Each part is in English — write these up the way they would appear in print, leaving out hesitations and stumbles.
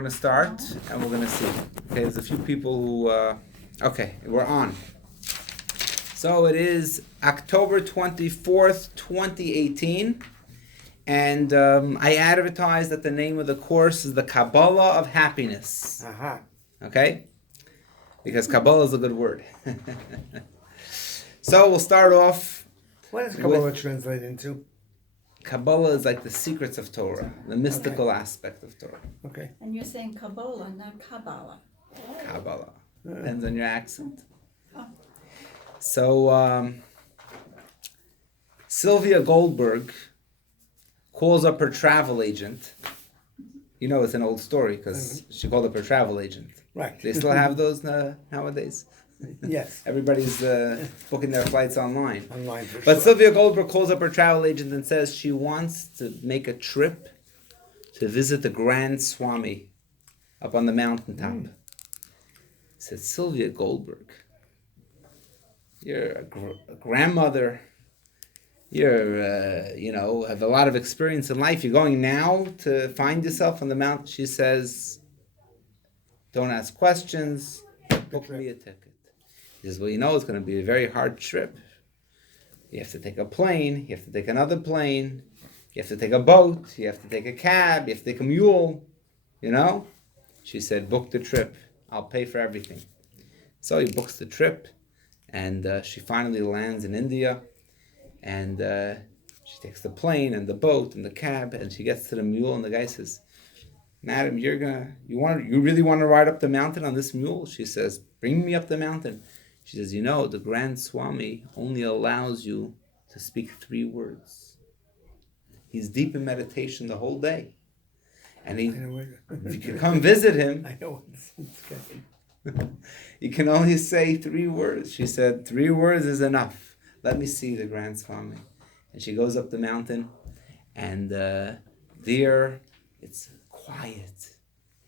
We're going to start and we're going to see. Okay, there's a few people who, okay, we're on. So it is October 24th, 2018. And I advertised that the name of the course is the Kabbalah of Happiness. Okay? Because Kabbalah is a good word. So we'll start off. What does Kabbalah translate into? Kabbalah is like the secrets of Torah, the mystical aspect of Torah. Okay. And you're saying Kabbalah, not Kabbalah. Kabbalah. Depends on your accent. Oh. So, Sylvia Goldberg calls up her travel agent. You know, it's an old story because she called up her travel agent. Right. They still have those nowadays? Yes. Everybody's booking their flights online. Online for But sure. Sylvia Goldberg calls up her travel agent and says she wants to make a trip to visit the Grand Swami up on the mountaintop. Said, Sylvia Goldberg, you're a grandmother. You're, have a lot of experience in life. You're going now to find yourself on the mountain. She says, don't ask questions. Book me a ticket. He says, well, it's going to be a very hard trip. You have to take a plane. You have to take another plane. You have to take a boat. You have to take a cab. You have to take a mule. She said, book the trip. I'll pay for everything. So he books the trip. And she finally lands in India. And she takes the plane and the boat and the cab. And she gets to the mule. And the guy says, Madam, you really want to ride up the mountain on this mule? She says, bring me up the mountain. She says, the Grand Swami only allows you to speak 3 words. He's deep in meditation the whole day. And if you can come visit him, I know it's you can only say 3 words. She said, 3 words is enough. Let me see the Grand Swami. And she goes up the mountain, and there it's quiet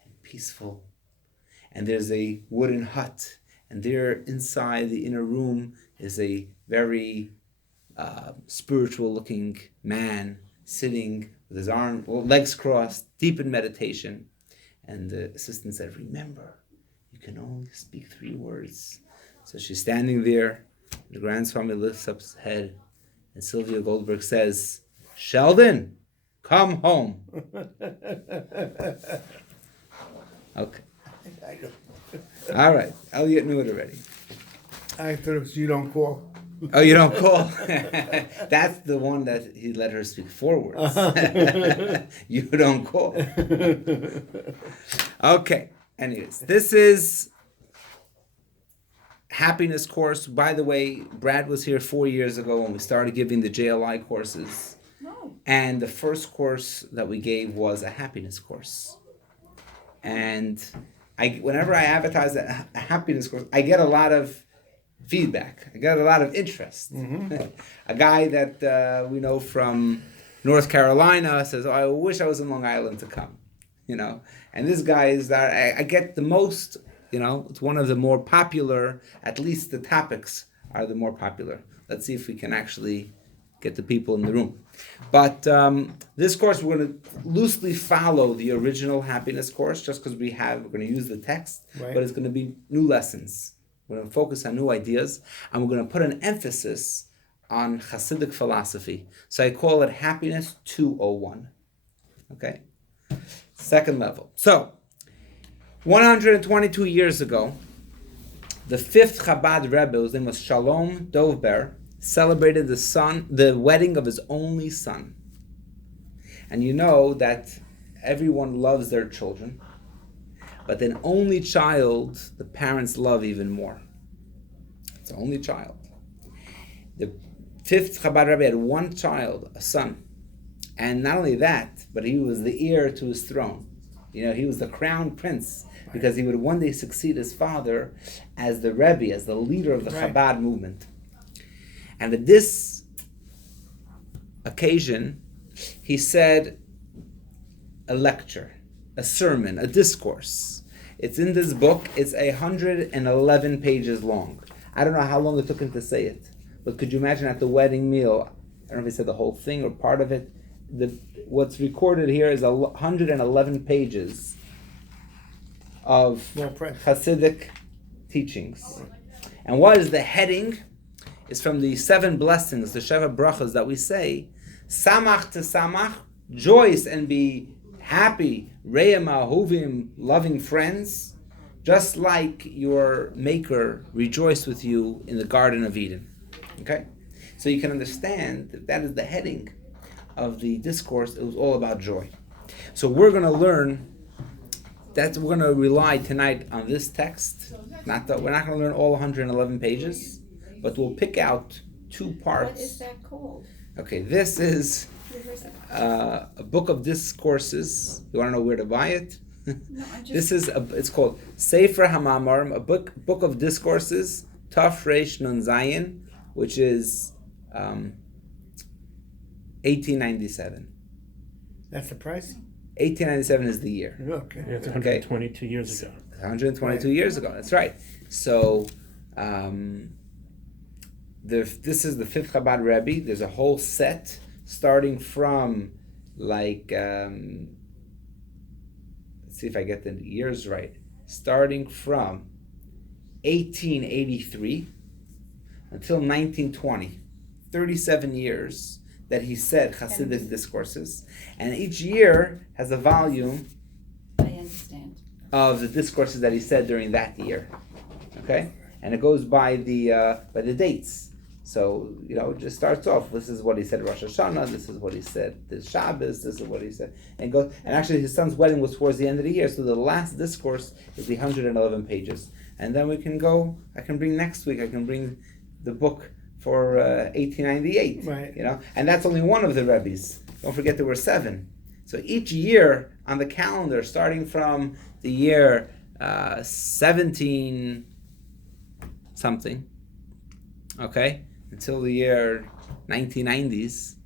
and peaceful. And there's a wooden hut. And there inside the inner room is a very spiritual-looking man sitting with his legs crossed, deep in meditation. And the assistant said, remember, you can only speak 3 words. So she's standing there. The Grand Swami lifts up his head. And Sylvia Goldberg says, Sheldon, come home. Okay. All right. Elliot knew it already. I thought it was you don't call. Oh, you don't call? That's the one that he let her speak 4 words. You don't call. Okay. Anyways, this is Happiness course. By the way, Brad was here 4 years ago when we started giving the JLI courses. No. And the first course that we gave was a happiness course. And whenever I advertise a happiness course, I get a lot of feedback. I get a lot of interest. A guy that we know from North Carolina says, I wish I was in Long Island to come. And this guy is that I get the most, it's one of the more popular, at least the topics are the more popular. Let's see if we can actually get the people in the room. But this course, we're going to loosely follow the original happiness course just because we're going to use the text, right. But it's going to be new lessons. We're going to focus on new ideas, and we're going to put an emphasis on Hasidic philosophy. So I call it Happiness 201. Okay? Second level. So, 122 years ago, the 5th Chabad Rebbe, whose name was Shalom Dovber, celebrated the wedding of his only son. And you know that everyone loves their children, but an only child, the parents love even more. It's an only child. The 5th Chabad Rebbe had one child, a son. And not only that, but he was the heir to his throne. He was the crown prince because he would one day succeed his father as the Rebbe, as the leader of the Chabad movement. And at this occasion, he said a lecture, a sermon, a discourse. It's in this book. It's 111 pages long. I don't know how long it took him to say it, but could you imagine at the wedding meal, I don't know if he said the whole thing or part of it, what's recorded here is 111 pages of Well, press. Hasidic teachings. And what is the heading? It's from the 7 blessings, the Sheva brachas that we say, Samach to Samach, joyous and be happy, Re'em Ahuvim, loving friends, just like your Maker rejoiced with you in the Garden of Eden. Okay? So you can understand that is the heading of the discourse. It was all about joy. So we're going to learn that we're going to rely tonight on this text. We're not going to learn all 111 pages, but we'll pick out 2 parts. What is that called? Okay, this is Where is it? a book of discourses. You want to know where to buy it? No, I'm This just, is it's called Sefer Hamamarim, a book of discourses, Taf Reish Nun Zayin, which is 1897. That's the price? 1897 is the year. Okay. Yeah, it's 122 years ago. 122 years ago. That's right. So, this is the 5th Chabad Rabbi. There's a whole set starting from let's see if I get the years right. Starting from 1883 until 1920, 37 years that he said Hasidic discourses, and each year has a volume I understand. of the discourses that he said during that year. Okay, and it goes by the dates. So it just starts off. This is what he said Rosh Hashanah. This is what he said this Shabbos. This is what he said, and goes. And actually, his son's wedding was towards the end of the year. So the last discourse is the 111 pages, and then we can go. I can bring next week. I can bring the book for 1898. Right. And that's only one of the Rebbes. Don't forget there were 7. So each year on the calendar, starting from the year 17 something, okay, until the year 1990s,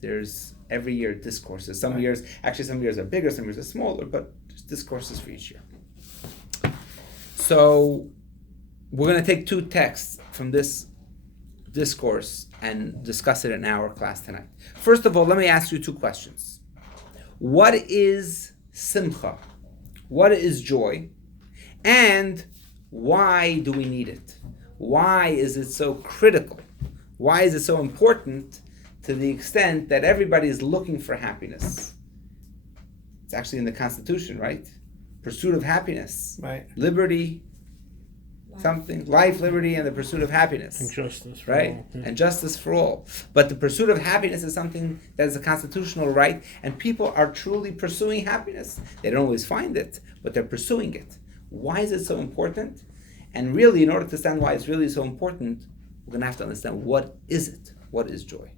there's every year discourses. Some years are bigger, some years are smaller, but there's discourses for each year. So we're going to take 2 texts from this discourse and discuss it in our class tonight. First of all, let me ask you 2 questions. What is simcha? What is joy? And why do we need it? Why is it so critical? Why is it so important to the extent that everybody is looking for happiness? It's actually in the Constitution, right? Pursuit of happiness. Right. Liberty, something, life, liberty, and the pursuit of happiness. And justice for Right? all. Yeah. And justice for all. But the pursuit of happiness is something that is a constitutional right, and people are truly pursuing happiness. They don't always find it, but they're pursuing it. Why is it so important? And really, in order to understand why it's really so important, we're going to have to understand what is it? What is joy?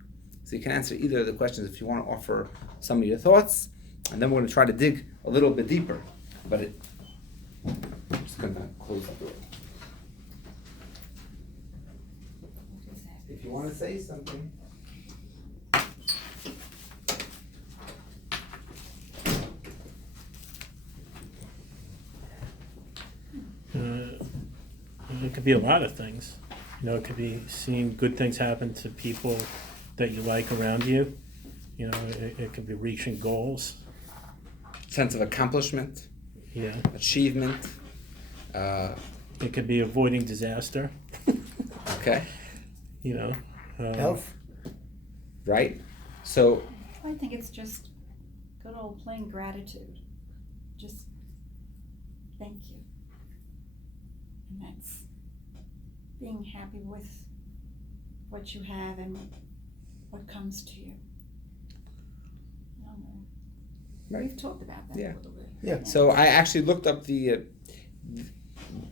So you can answer either of the questions if you want to offer some of your thoughts, and then we're going to try to dig a little bit deeper. But I'm just going to close the door. What is that? If you want to say something. It could be a lot of things. It could be seeing good things happen to people that you like around you. It could be reaching goals. Sense of accomplishment, Yeah. achievement. It could be avoiding disaster. Okay, Health? right? So, I think it's just good old plain gratitude. Just thank you. And that's being happy with what you have and what comes to you. I don't know. Right. We've talked about that Yeah. a little bit. Yeah. so I actually looked up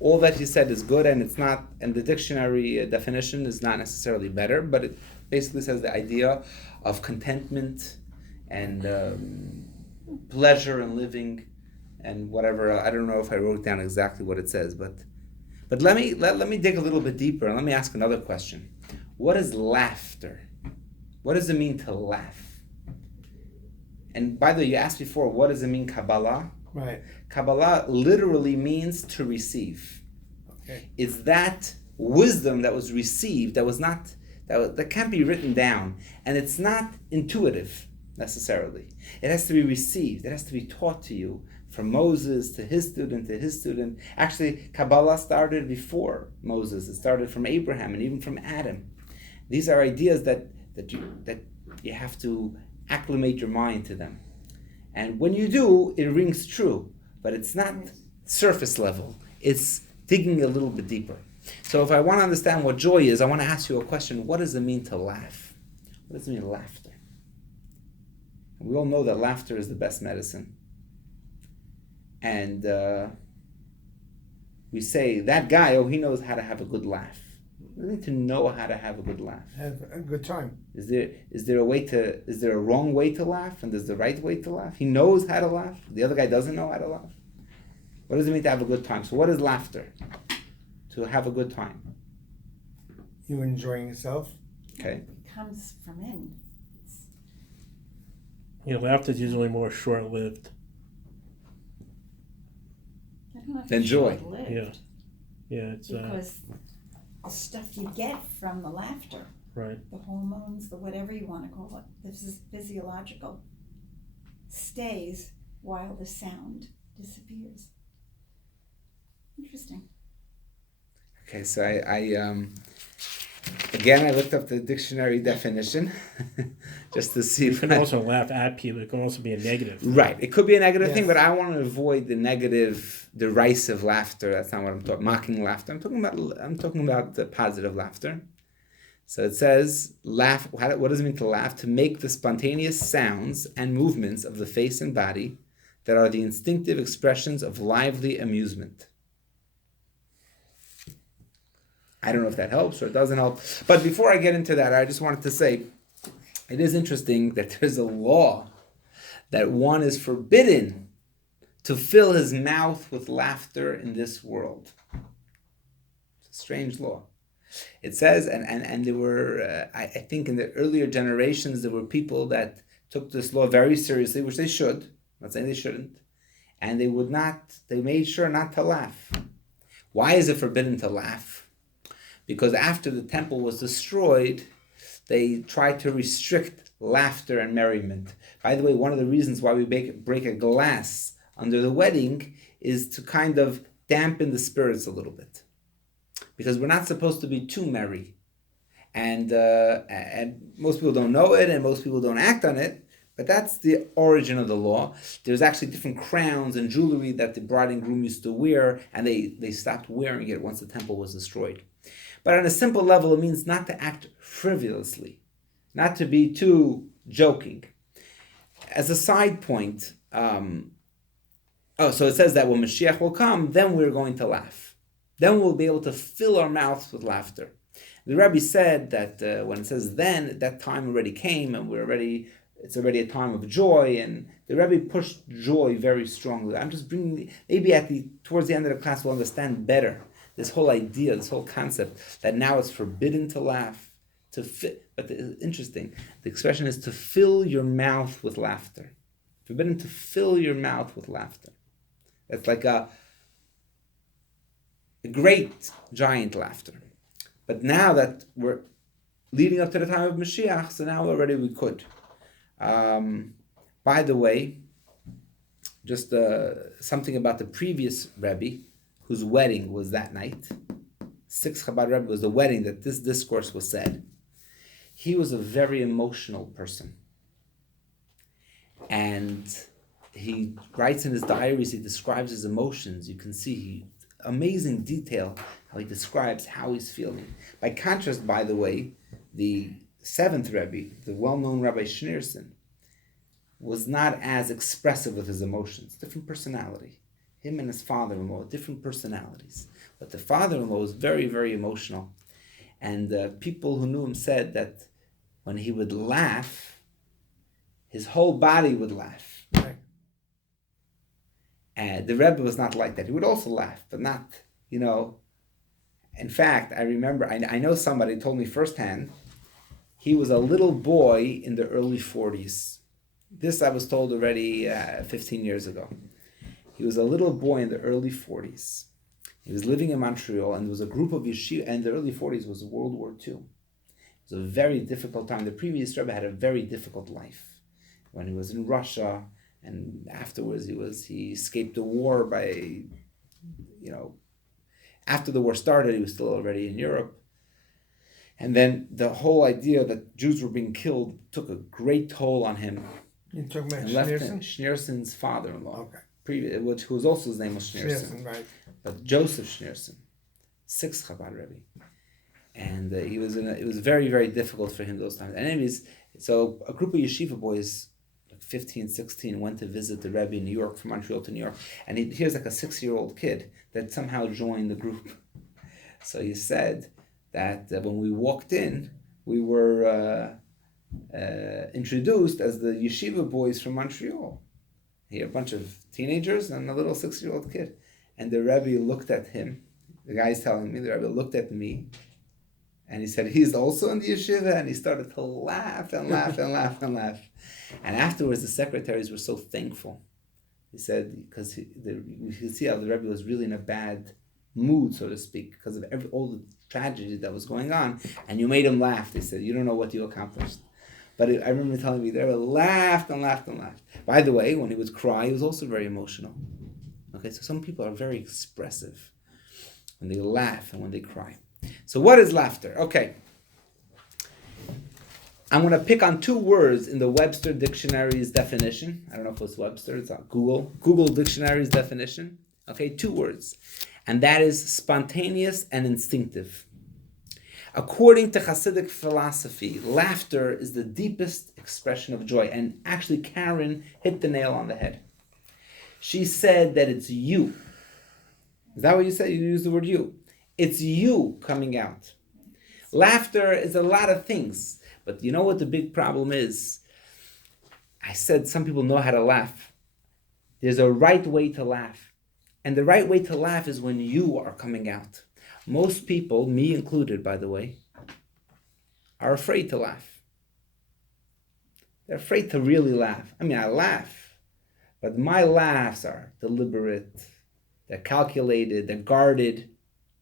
all that he said is good, and it's not, and the dictionary definition is not necessarily better, but it basically says the idea of contentment and pleasure in living and whatever. I don't know if I wrote down exactly what it says, but let me dig a little bit deeper and let me ask another question. What is laughter? What does it mean to laugh? And by the way, you asked before, what does it mean, Kabbalah? Right. Kabbalah literally means to receive. Okay. It's that wisdom that was received that can't be written down, and it's not intuitive necessarily. It has to be received. It has to be taught to you from Moses to his student. Actually, Kabbalah started before Moses. It started from Abraham and even from Adam. These are ideas that you have to acclimate your mind to them. And when you do, it rings true. But it's not surface level. It's digging a little bit deeper. So if I want to understand what joy is, I want to ask you a question. What does it mean to laugh? What does it mean, laughter? We all know that laughter is the best medicine. And we say, that guy, he knows how to have a good laugh. We need to know how to have a good laugh. Have a good time. Is there a wrong way to laugh and there's the right way to laugh? He knows how to laugh. The other guy doesn't know how to laugh. What does it mean to have a good time? So what is laughter? To have a good time. You enjoying yourself. Okay. It comes from in. Laughter is usually more short-lived. I don't know if Then it's joy. short-lived, It's because the stuff you get from the laughter, right. the hormones, the whatever you want to call it, this is physiological, stays while the sound disappears. Interesting. Okay, so I again I looked up the dictionary definition just to see. You can also laugh at people. It can also be a negative. Right, it could be a negative thing, Yes. but I want to avoid the negative, derisive laughter. That's not what I'm talking. Mocking laughter. I'm talking about the positive laughter. So it says laugh. What does it mean to laugh? To make the spontaneous sounds and movements of the face and body that are the instinctive expressions of lively amusement. I don't know if that helps or it doesn't help. But before I get into that, I just wanted to say, it is interesting that there's a law that one is forbidden to fill his mouth with laughter in this world. It's a strange law. It says, and there were, I think in the earlier generations, there were people that took this law very seriously, which they should. I'm not saying they shouldn't. And they made sure not to laugh. Why is it forbidden to laugh? Because after the temple was destroyed, they tried to restrict laughter and merriment. By the way, one of the reasons why we break a glass under the wedding is to kind of dampen the spirits a little bit. Because we're not supposed to be too merry. And most people don't know it, and most people don't act on it, but that's the origin of the law. There's actually different crowns and jewelry that the bride and groom used to wear, and they stopped wearing it once the temple was destroyed. But on a simple level, it means not to act frivolously, not to be too joking. As a side point, so it says that when Mashiach will come, then we're going to laugh. Then we'll be able to fill our mouths with laughter. The Rabbi said that when it says then, that time already came, and it's already a time of joy, and the Rabbi pushed joy very strongly. I'm just bringing, maybe towards the end of the class we'll understand better this whole idea, this whole concept, that now it's forbidden to laugh, but interesting, the expression is to fill your mouth with laughter. Forbidden to fill your mouth with laughter. That's like a great, giant laughter. But now that we're leading up to the time of Mashiach, so now already we could. By the way, just something about the previous Rebbe, whose wedding was that night. 6th Chabad Rebbe was the wedding that this discourse was said. He was a very emotional person. And he writes in his diaries, he describes his emotions. You can see amazing detail how he describes how he's feeling. By contrast, by the way, the 7th Rebbe, the well-known Rabbi Schneerson, was not as expressive with his emotions. Different personality. Him and his father-in-law, different personalities. But the father-in-law was very, very emotional. And people who knew him said that when he would laugh, his whole body would laugh. Right. And the Rebbe was not like that. He would also laugh, but not, In fact, I remember, I know somebody told me firsthand, he was a little boy in the early 40s. This I was told already 15 years ago. He was a little boy in the early 40s. He was living in Montreal, and there was a group of yeshiva, and the early 40s was World War II. It was a very difficult time. The previous Rebbe had a very difficult life. When he was in Russia, and afterwards he escaped the war by, after the war started, he was still already in Europe. And then the whole idea that Jews were being killed took a great toll on him. You talking about And left him, Schneerson? Schneerson's father-in-law, Okay. which whose also his name was Schneerson, Schneerson, right. but Joseph Schneerson, sixth Chabad Rebbe, and it was very, very difficult for him those times. And anyways, so a group of yeshiva boys, like 15, 16, went to visit the Rebbe in New York, from Montreal to New York, and here's like a 6-year-old kid that somehow joined the group. So he said that when we walked in, we were introduced as the yeshiva boys from Montreal. Here, a bunch of teenagers and a little 6-year-old kid. And the Rebbe looked at him. The guy's telling me, the Rebbe looked at me, and he said, he's also in the yeshiva, and he started to laugh and laugh and laugh and laugh. And afterwards, the secretaries were so thankful. He said, because you could see how the Rebbe was really in a bad mood, so to speak, because of all the tragedy that was going on, and you made him laugh. They said, you don't know what you accomplished. But I remember telling me, the Rebbe laughed and laughed and laughed. By the way, when he would cry, he was also very emotional. Okay, so some people are very expressive when they laugh and when they cry. So what is laughter? Okay. I'm going to pick on 2 words in the Webster Dictionary's definition. I don't know if it's Webster, it's on Google. Google Dictionary's definition. Okay, 2 words. And that is spontaneous and instinctive. According to Hasidic philosophy, laughter is the deepest expression of joy. And actually, Karen hit the nail on the head. She said that it's you. Is that what you said? You used the word you. It's you coming out. Laughter is a lot of things. But you know what the big problem is? I said some people know how to laugh. There's a right way to laugh. And the right way to laugh is when you are coming out. Most people, me included, by the way, are afraid to laugh. They're afraid to really laugh. I mean, I laugh, but my laughs are deliberate, they're calculated, they're guarded,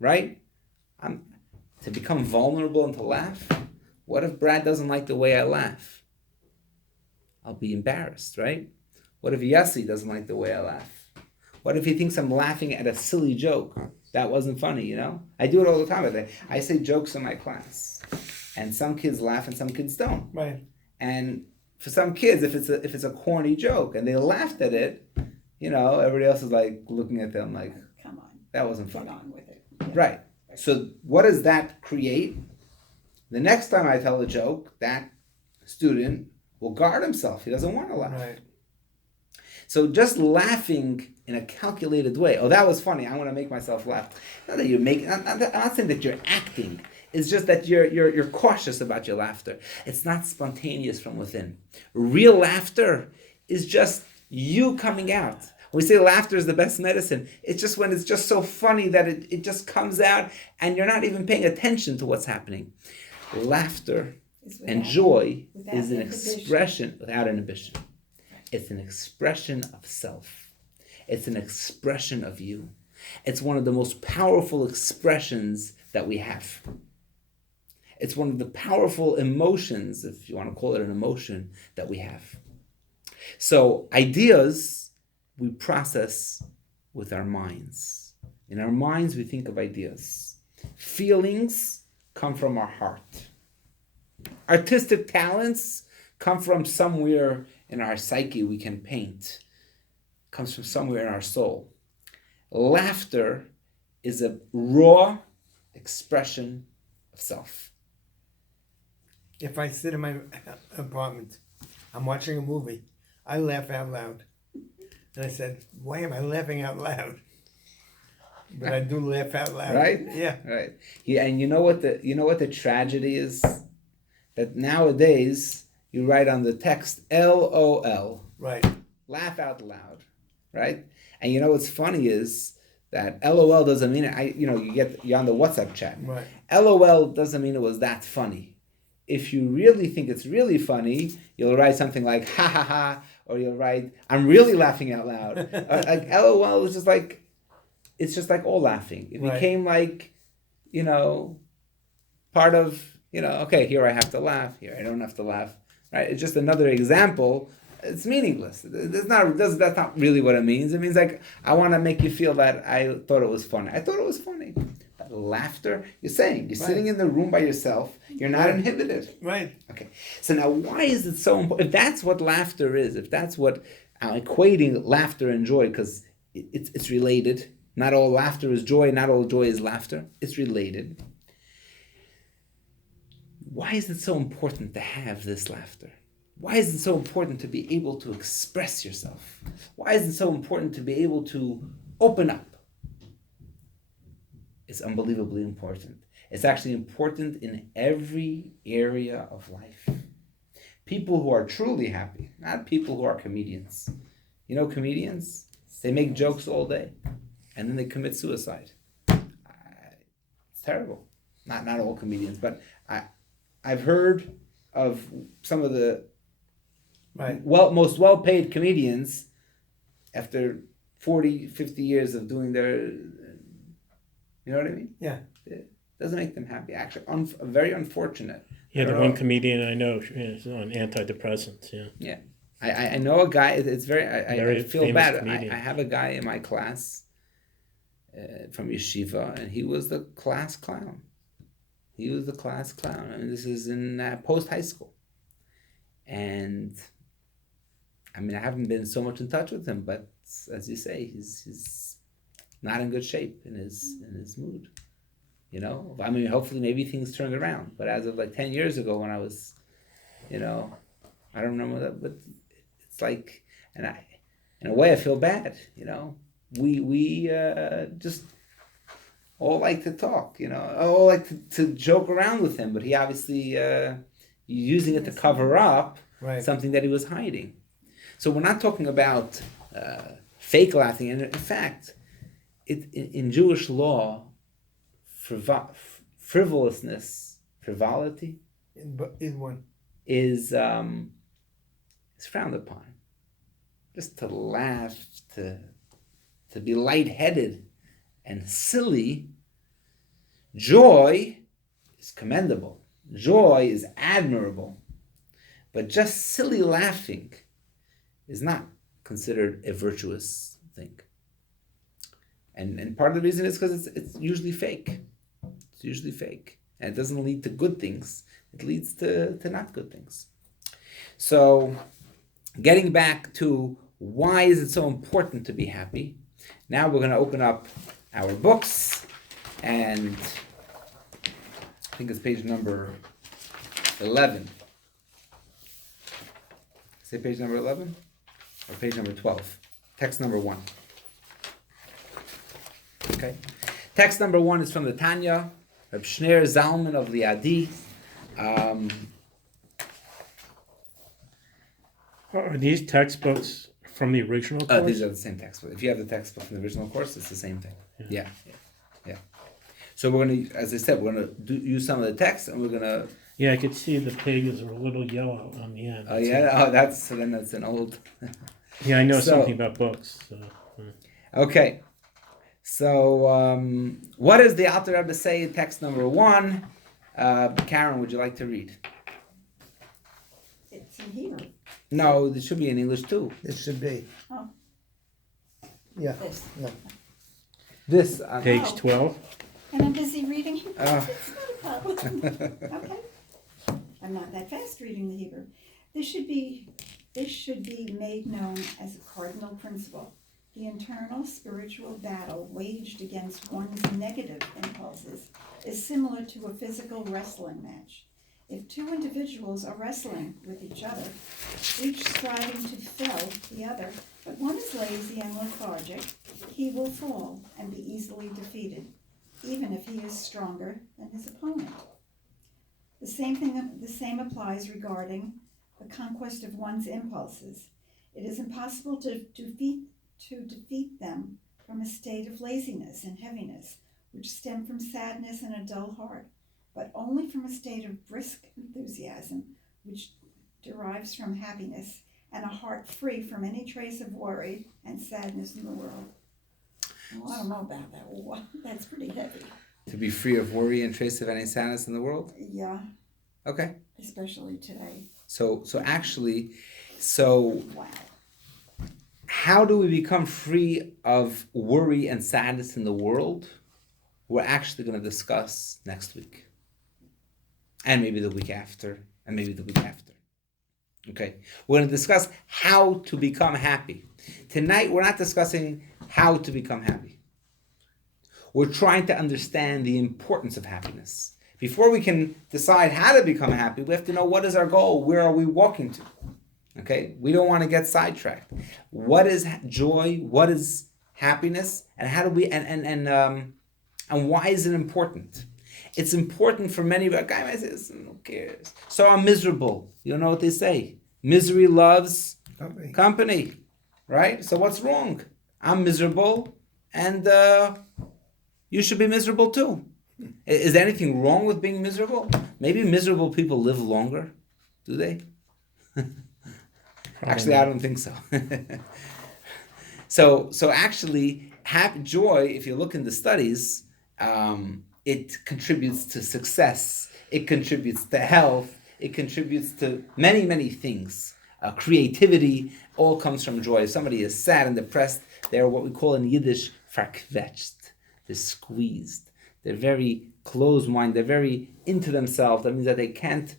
right? To become vulnerable and to laugh, what if Brad doesn't like the way I laugh? I'll be embarrassed, right? What if Yossi doesn't like the way I laugh? What if he thinks I'm laughing at a silly joke? That wasn't funny, I do it all the time. I say jokes in my class, and some kids laugh and some kids don't. Right. And for some kids, if it's a corny joke and they laughed at it, everybody else is like looking at them like, Come on. that wasn't Get funny. on with it. Yeah. Right. So what does that create? The next time I tell a joke, that student will guard himself. He doesn't want to laugh. Right. So just laughing in a calculated way. Oh, that was funny. I want to make myself laugh. Not that you're making. I'm not saying that you're acting. It's just that you're cautious about your laughter. It's not spontaneous from within. Real laughter is just you coming out. When we say laughter is the best medicine, it's just when it's just so funny that it just comes out and you're not even paying attention to what's happening. Laughter and joy is an expression without inhibition. It's an expression of self. It's an expression of you. It's one of the most powerful expressions that we have. It's one of the powerful emotions, if you want to call it an emotion, that we have. So ideas we process with our minds. In our minds we think of ideas. Feelings come from our heart. Artistic talents come from somewhere in our psyche we can paint. Comes from somewhere in our soul. Laughter is a raw expression of self. If I sit in my apartment, I'm watching a movie, I laugh out loud. And I said, why am I laughing out loud? But I do laugh out loud. Right? Yeah. Right. Yeah, and you know what the tragedy is? That nowadays you write on the text LOL. Right. Laugh out loud. Right? And you know what's funny is that LOL doesn't mean you're on the WhatsApp chat. Right. LOL doesn't mean it was that funny. If you really think it's really funny, you'll write something like ha ha ha, or you'll write I'm really laughing out loud. Like LOL is just like, it's just like all laughing. It became like, part of, okay, here I have to laugh, here I don't have to laugh. Right? It's just another example It's meaningless. That's not really what it means. It means like, I want to make you feel that I thought it was funny. I thought it was funny. But laughter, you're saying, you're sitting in the room by yourself, you're not inhibited. Right. Okay. So now why is it so important? If that's what laughter is, if that's what I'm equating laughter and joy, because it's related. Not all laughter is joy, not all joy is laughter. It's related. Why is it so important to have this laughter? Why is it so important to be able to express yourself? Why is it so important to be able to open up? It's unbelievably important. It's actually important in every area of life. People who are truly happy, not people who are comedians. You know comedians? They make jokes all day, and then they commit suicide. It's terrible. Not all comedians, but I've heard of some of the most well-paid comedians after 40, 50 years of doing their, you know what I mean? Yeah. It doesn't make them happy. Actually, very unfortunate. Yeah, the one comedian I know is on antidepressants. Yeah. Yeah. I know a guy. It's I feel bad. Comedian. I have a guy in my class from yeshiva, and he was the class clown. He was the class clown, and this is in post high school. And I mean, I haven't been so much in touch with him, but as you say, he's not in good shape in his mood. You know, I mean, hopefully, maybe things turned around. But as of like 10 years ago, when I was, you know, I don't remember that, but it's like, and in a way, I feel bad. You know, we just all like to talk. You know, all like to joke around with him, but he obviously using it to cover up something that he was hiding. So we're not talking about fake laughing, and in fact, in Jewish law, frivolity is frowned upon. Just to laugh, to be lightheaded and silly. Joy is commendable. Joy is admirable. But just silly laughing is not considered a virtuous thing. And part of the reason is because it's usually fake. It's usually fake. And it doesn't lead to good things. It leads to not good things. So, getting back to why is it so important to be happy? Now we're going to open up our books, and I think it's page number 11. Say page number 11 or page number 12. Text number 1. Okay. Text number 1 is from the Tanya, Reb Shner Zalman of Liadi. Are these textbooks from the original course? These are the same textbook. If you have the textbook from the original course, it's the same thing. Yeah. So we're going to, as I said, we're going to use some of the text, and we're going to... Yeah, I could see the pages are a little yellow on the end. Oh, yeah? That's an old... Yeah, I know something about books. So. Okay. So, what does the Alter Rebbe say in text number 1? Karen, would you like to read? It's in Hebrew. No, it should be in English too. It should be. Oh. Yeah. This. No. This. Page 12. And I'm busy reading Hebrew. Oh. It's not a problem. Okay. I'm not that fast reading the Hebrew. This should be made known as a cardinal principle. The internal spiritual battle waged against one's negative impulses is similar to a physical wrestling match. If two individuals are wrestling with each other, each striving to fell the other, but one is lazy and lethargic, he will fall and be easily defeated, even if he is stronger than his opponent. The same applies regarding the conquest of one's impulses. It is impossible to defeat them from a state of laziness and heaviness, which stem from sadness and a dull heart, but only from a state of brisk enthusiasm, which derives from happiness and a heart free from any trace of worry and sadness in the world. Well, I don't know about that. Well, that's pretty heavy. To be free of worry and trace of any sadness in the world? Yeah. Okay. Especially today. So actually, So, Wow. how do we become free of worry and sadness in the world? We're actually going to discuss next week. And maybe the week after. And maybe the week after. Okay? We're going to discuss how to become happy. Tonight, we're not discussing how to become happy. We're trying to understand the importance of happiness. Before we can decide how to become happy, we have to know what is our goal. Where are we walking to? Okay, we don't want to get sidetracked. What is joy? What is happiness? And how do we and why is it important? It's important for many. A guy might say, "Who cares?" So I'm miserable. You know what they say? Misery loves company, right? So what's wrong? I'm miserable, and you should be miserable too. Is there anything wrong with being miserable? Maybe miserable people live longer. Do they? Actually, I don't think so. So actually, joy, if you look in the studies, it contributes to success. It contributes to health. It contributes to many, many things. Creativity all comes from joy. If somebody is sad and depressed, they're what we call in Yiddish verquetscht. They're squeezed. They're very closed-minded. They're very into themselves. That means that they can't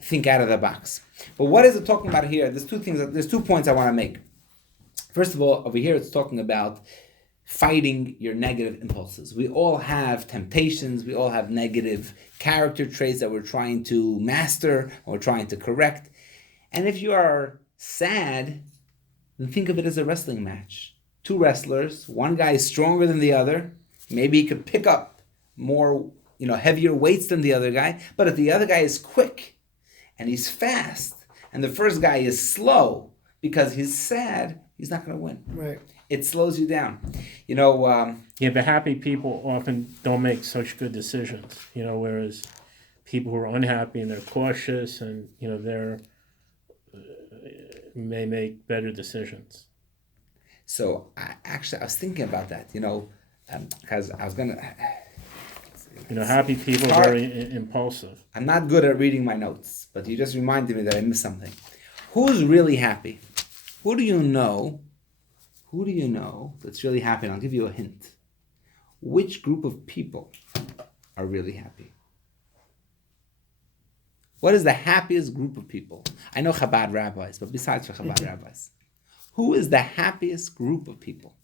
think out of the box. But what is it talking about here? There's 2 points I want to make. First of all, over here it's talking about fighting your negative impulses. We all have temptations. We all have negative character traits that we're trying to master or trying to correct. And if you are sad, then think of it as a wrestling match. 2 wrestlers, one guy is stronger than the other. Maybe he could pick up more, heavier weights than the other guy. But if the other guy is quick and he's fast, and the first guy is slow because he's sad, he's not going to win. Right. It slows you down. But happy people often don't make such good decisions, whereas people who are unhappy and they're cautious and, they're may make better decisions. So I was thinking about that, because I was going to... happy people are very impulsive. I'm not good at reading my notes, but you just reminded me that I missed something. Who's really happy? Who do you know that's really happy? And I'll give you a hint. Which group of people are really happy? What is the happiest group of people? I know Chabad rabbis, but besides for Chabad rabbis, who is the happiest group of people?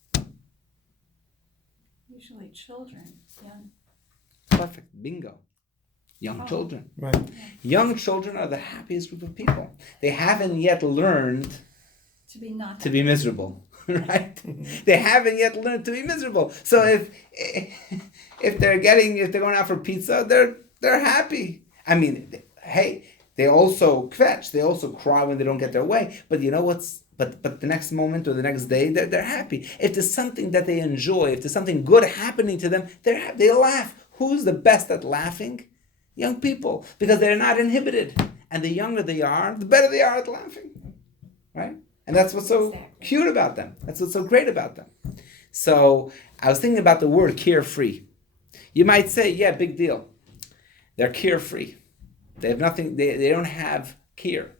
Usually children, young. Perfect. Bingo. Young children. Right. Young children are the happiest group of people. They haven't yet learned to be miserable, right? They haven't yet learned to be miserable. So if they're going out for pizza, they're happy. I mean, hey, they also kvetch. They also cry when they don't get their way. But you know what's? But the next moment or the next day, they're happy. If there's something that they enjoy, if there's something good happening to them, they laugh. Who's the best at laughing? Young people, because they're not inhibited. And the younger they are, the better they are at laughing, right? And that's what's so cute about them. That's what's so great about them. So I was thinking about the word carefree. You might say, yeah, big deal. They're carefree. They have nothing, they don't have care.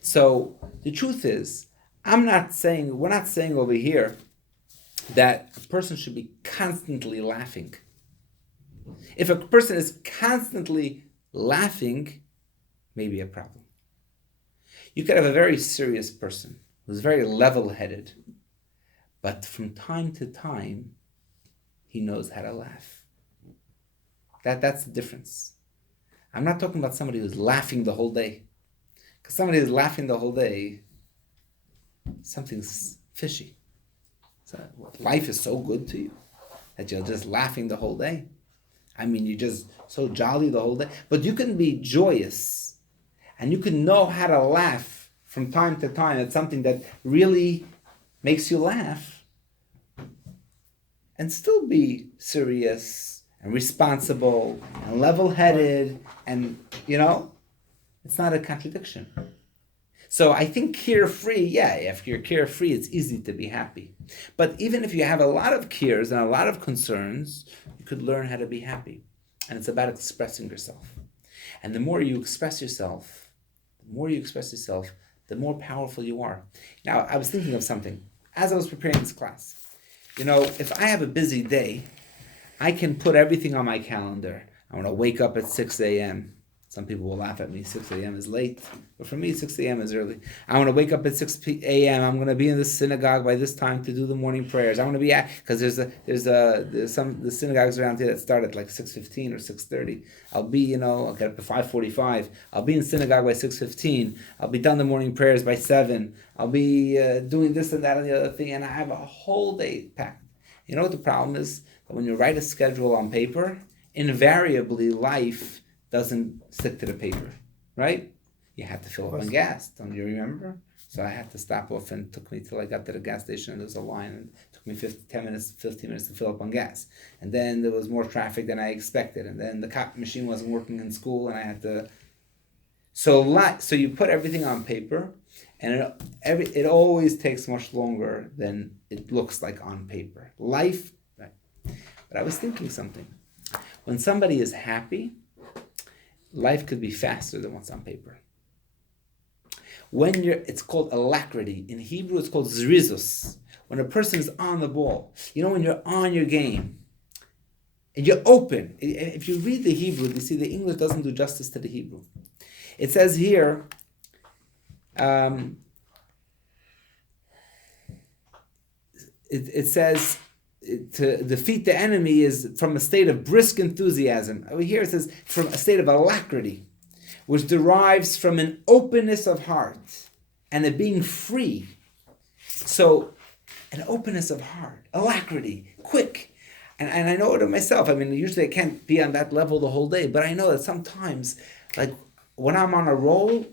So the truth is, we're not saying over here that a person should be constantly laughing. If a person is constantly laughing, maybe a problem. You could have a very serious person who's very level-headed, but from time to time, he knows how to laugh. That's the difference. I'm not talking about somebody who's laughing the whole day. Because somebody who's laughing the whole day, something's fishy. So, life is so good to you that you're just laughing the whole day. I mean, you're just so jolly the whole day. But you can be joyous and you can know how to laugh from time to time at something that really makes you laugh and still be serious and responsible and level-headed and, it's not a contradiction. So I think carefree, if you're carefree, it's easy to be happy. But even if you have a lot of cares and a lot of concerns, you could learn how to be happy. And it's about expressing yourself. And the more you express yourself, the more powerful you are. Now, I was thinking of something as I was preparing this class. If I have a busy day, I can put everything on my calendar. I want to wake up at 6 a.m. Some people will laugh at me, 6 a.m. is late. But for me, 6 a.m. is early. I want to wake up at 6 a.m. I'm going to be in the synagogue by this time to do the morning prayers. I want to be because there's some the synagogues around here that start at like 6:15 or 6:30. I'll be, I'll get up at 5:45. I'll be in synagogue by 6:15. I'll be done the morning prayers by 7. I'll be doing this and that and the other thing. And I have a whole day packed. You know what the problem is? That when you write a schedule on paper, invariably life doesn't stick to the paper, right? You have to fill up on gas. Don't you remember? So I had to stop off, and it took me till I got to the gas station, and there was a line, and it took me 15 minutes to fill up on gas. And then there was more traffic than I expected, and then the copy machine wasn't working in school, and I had to... So you put everything on paper, and it always takes much longer than it looks like on paper. Life, right? But I was thinking something. When somebody is happy, life could be faster than what's on paper. It's called alacrity. In Hebrew, it's called zrizus. When a person is on the ball, when you're on your game, and you're open. If you read the Hebrew, you see the English doesn't do justice to the Hebrew. It says here, it says, to defeat the enemy is from a state of brisk enthusiasm. Over here it says from a state of alacrity, which derives from an openness of heart and a being free. So, an openness of heart, alacrity, quick. And I know it of myself. Usually I can't be on that level the whole day, but I know that sometimes, like when I'm on a roll,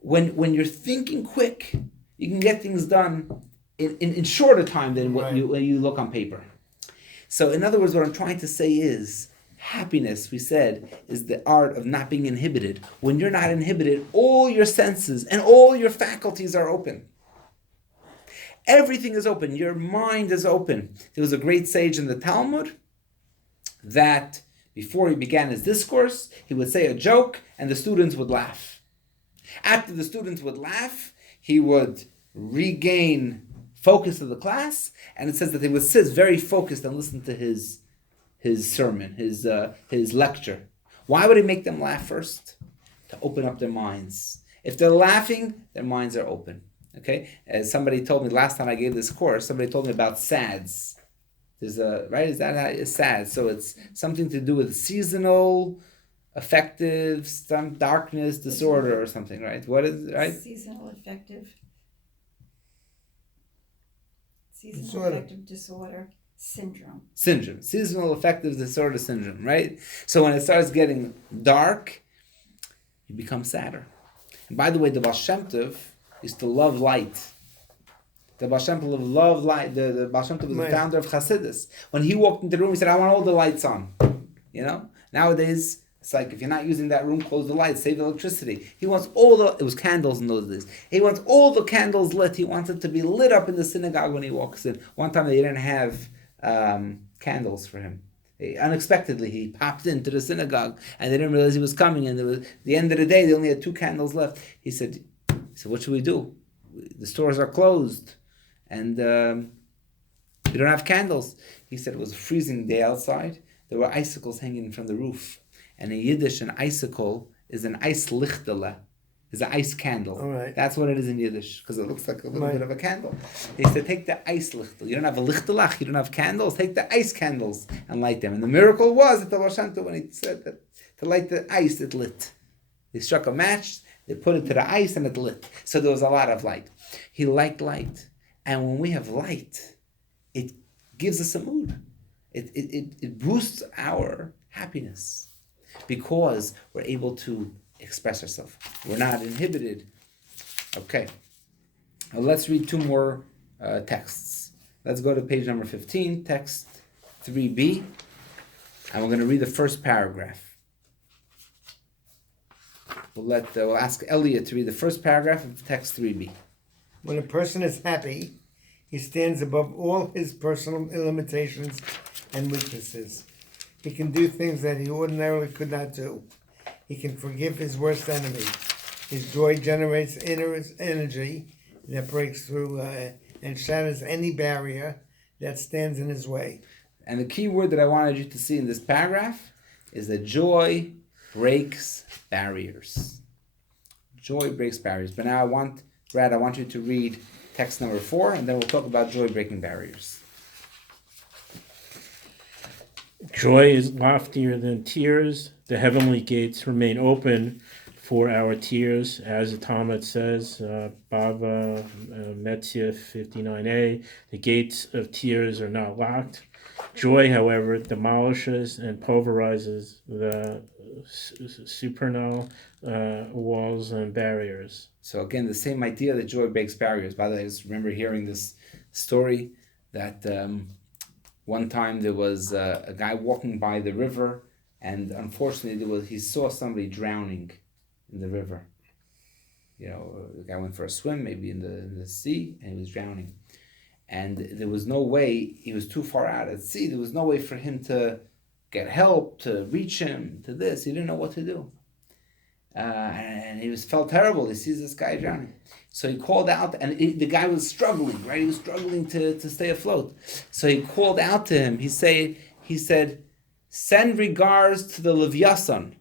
when you're thinking quick, you can get things done in shorter time than when you look on paper. So in other words, what I'm trying to say is, happiness, we said, is the art of not being inhibited. When you're not inhibited, all your senses and all your faculties are open. Everything is open. Your mind is open. There was a great sage in the Talmud that before he began his discourse, he would say a joke and the students would laugh. After the students would laugh, he would regain focus of the class, and it says that they would sit very focused and listen to his sermon, his lecture. Why would he make them laugh first? To open up their minds. If they're laughing, their minds are open. Okay? As somebody told me last time I gave this course, somebody told me about SADS. Is that how it's SADS? So it's something to do with seasonal affective, some darkness disorder or something, right? What is it, right? Seasonal affective disorder syndrome. Seasonal affective disorder syndrome, right? So when it starts getting dark, you become sadder. And by the way, the Baal Shem Tov used to love light. The Baal Shem Tov loved light. The Baal Shem Tov was the founder of Hasidus. When he walked into the room, he said, I want all the lights on. Nowadays, it's like, if you're not using that room, close the lights, save the electricity. He wants it was candles in those days. He wants all the candles lit. He wants it to be lit up in the synagogue when he walks in. One time they didn't have candles for him. Unexpectedly, he popped into the synagogue and they didn't realize he was coming. And the end of the day, they only had 2 candles left. He said, what should we do? The stores are closed and we don't have candles. He said it was a freezing day outside. There were icicles hanging from the roof. And in Yiddish, an icicle is an ice lichtele, is an ice candle. All right. That's what it is in Yiddish, because it looks like a little bit of a candle. He said, take the ice lichtel. You don't have a lichtelach, you don't have candles, take the ice candles and light them. And the miracle was that the Baal Shem Tov, when he said that to light the ice, it lit. They struck a match, they put it to the ice, and it lit. So there was a lot of light. He liked light. And when we have light, it gives us a mood. It boosts our happiness. Because we're able to express ourselves. We're not inhibited. Okay. Now let's read 2 more texts. Let's go to page number 15, text 3b. And we're going to read the first paragraph. We'll ask Elliot to read the first paragraph of text 3b. When a person is happy, he stands above all his personal limitations and weaknesses. He can do things that he ordinarily could not do. He can forgive his worst enemy. His joy generates inner energy that breaks through and shatters any barrier that stands in his way. And the key word that I wanted you to see in this paragraph is that joy breaks barriers. Joy breaks barriers. But now Brad, I want you to read text number 4, and then we'll talk about joy breaking barriers. Joy is loftier than tears. The heavenly gates remain open for our tears, as the Talmud says, Bava Metzia 59a. The gates of tears are not locked. Joy, however, demolishes and pulverizes the supernal walls and barriers. So again, the same idea that joy breaks barriers. By the way, I just remember hearing this story that one time there was a guy walking by the river, and unfortunately he saw somebody drowning in the river. You know, the guy went for a swim, maybe in the sea, and he was drowning. And there was no way, he was too far out at sea, there was no way for him to get help, to reach him, to this. He didn't know what to do. And he felt terrible. He sees this guy drowning. So he called out, and the guy was struggling, right? He was struggling to stay afloat. So he called out to him. He said, send regards to the Levyasan.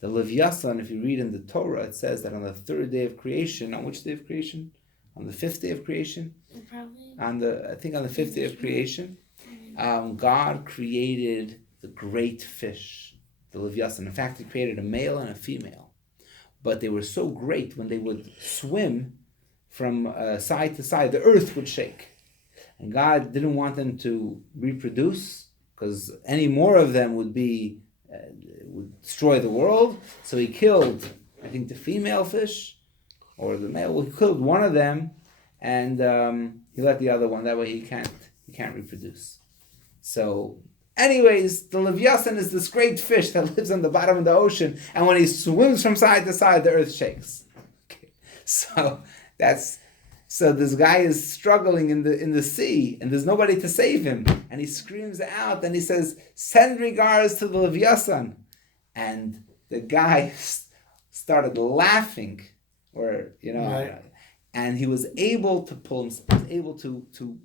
The Levyasan, if you read in the Torah, it says that on the third day of creation, on which day of creation? On the fifth day of creation? Probably. On the fifth day of creation, God created the great fish, the Levyasan. In fact, he created a male and a female. But they were so great, when they would swim from side to side, the earth would shake. And God didn't want them to reproduce, because any more of them would destroy the world. So he killed, I think, the female fish, or the male. He killed one of them, and he let the other one. That way he can't reproduce. So, anyways, the Levyasan is this great fish that lives on the bottom of the ocean, and when he swims from side to side, the earth shakes. Okay. So this guy is struggling in the sea, and there's nobody to save him, and he screams out, and he says, "Send regards to the Levyasan," and the guy started laughing, Right. And he was able to to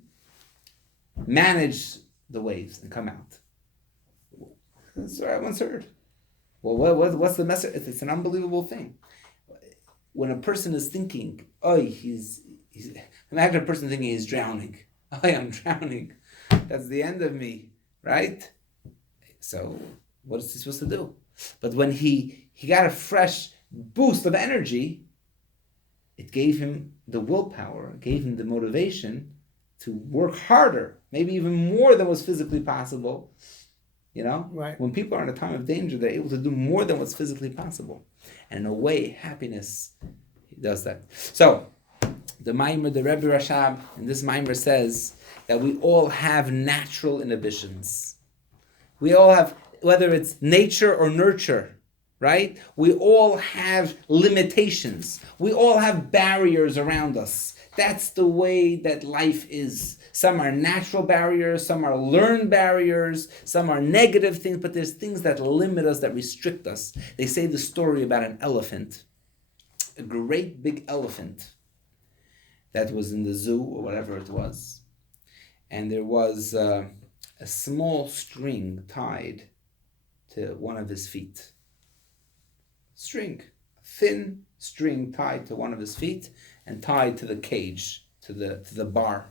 manage the waves and come out. That's what I once heard. Well, what's the message? It's an unbelievable thing. When a person is thinking, he's imagine a person thinking he's drowning. I'm drowning. That's the end of me, right? So what is he supposed to do? But when he got a fresh boost of energy, it gave him the willpower, gave him the motivation to work harder, maybe even more than was physically possible. You know? Right. When people are in a time of danger, they're able to do more than what's physically possible. And in a way, happiness does that. So, the Maimer, the Rebbe Rashab, in this Maimer says that we all have natural inhibitions. We all have, whether it's nature or nurture, right? We all have limitations. We all have barriers around us. That's the way that life is. Some are natural barriers, some are learned barriers, some are negative things, but there's things that limit us, that restrict us. They say the story about an elephant, a great big elephant that was in the zoo or whatever it was. And there was a small string tied to one of his feet. Thin string tied to one of his feet and tied to the cage, to the bar.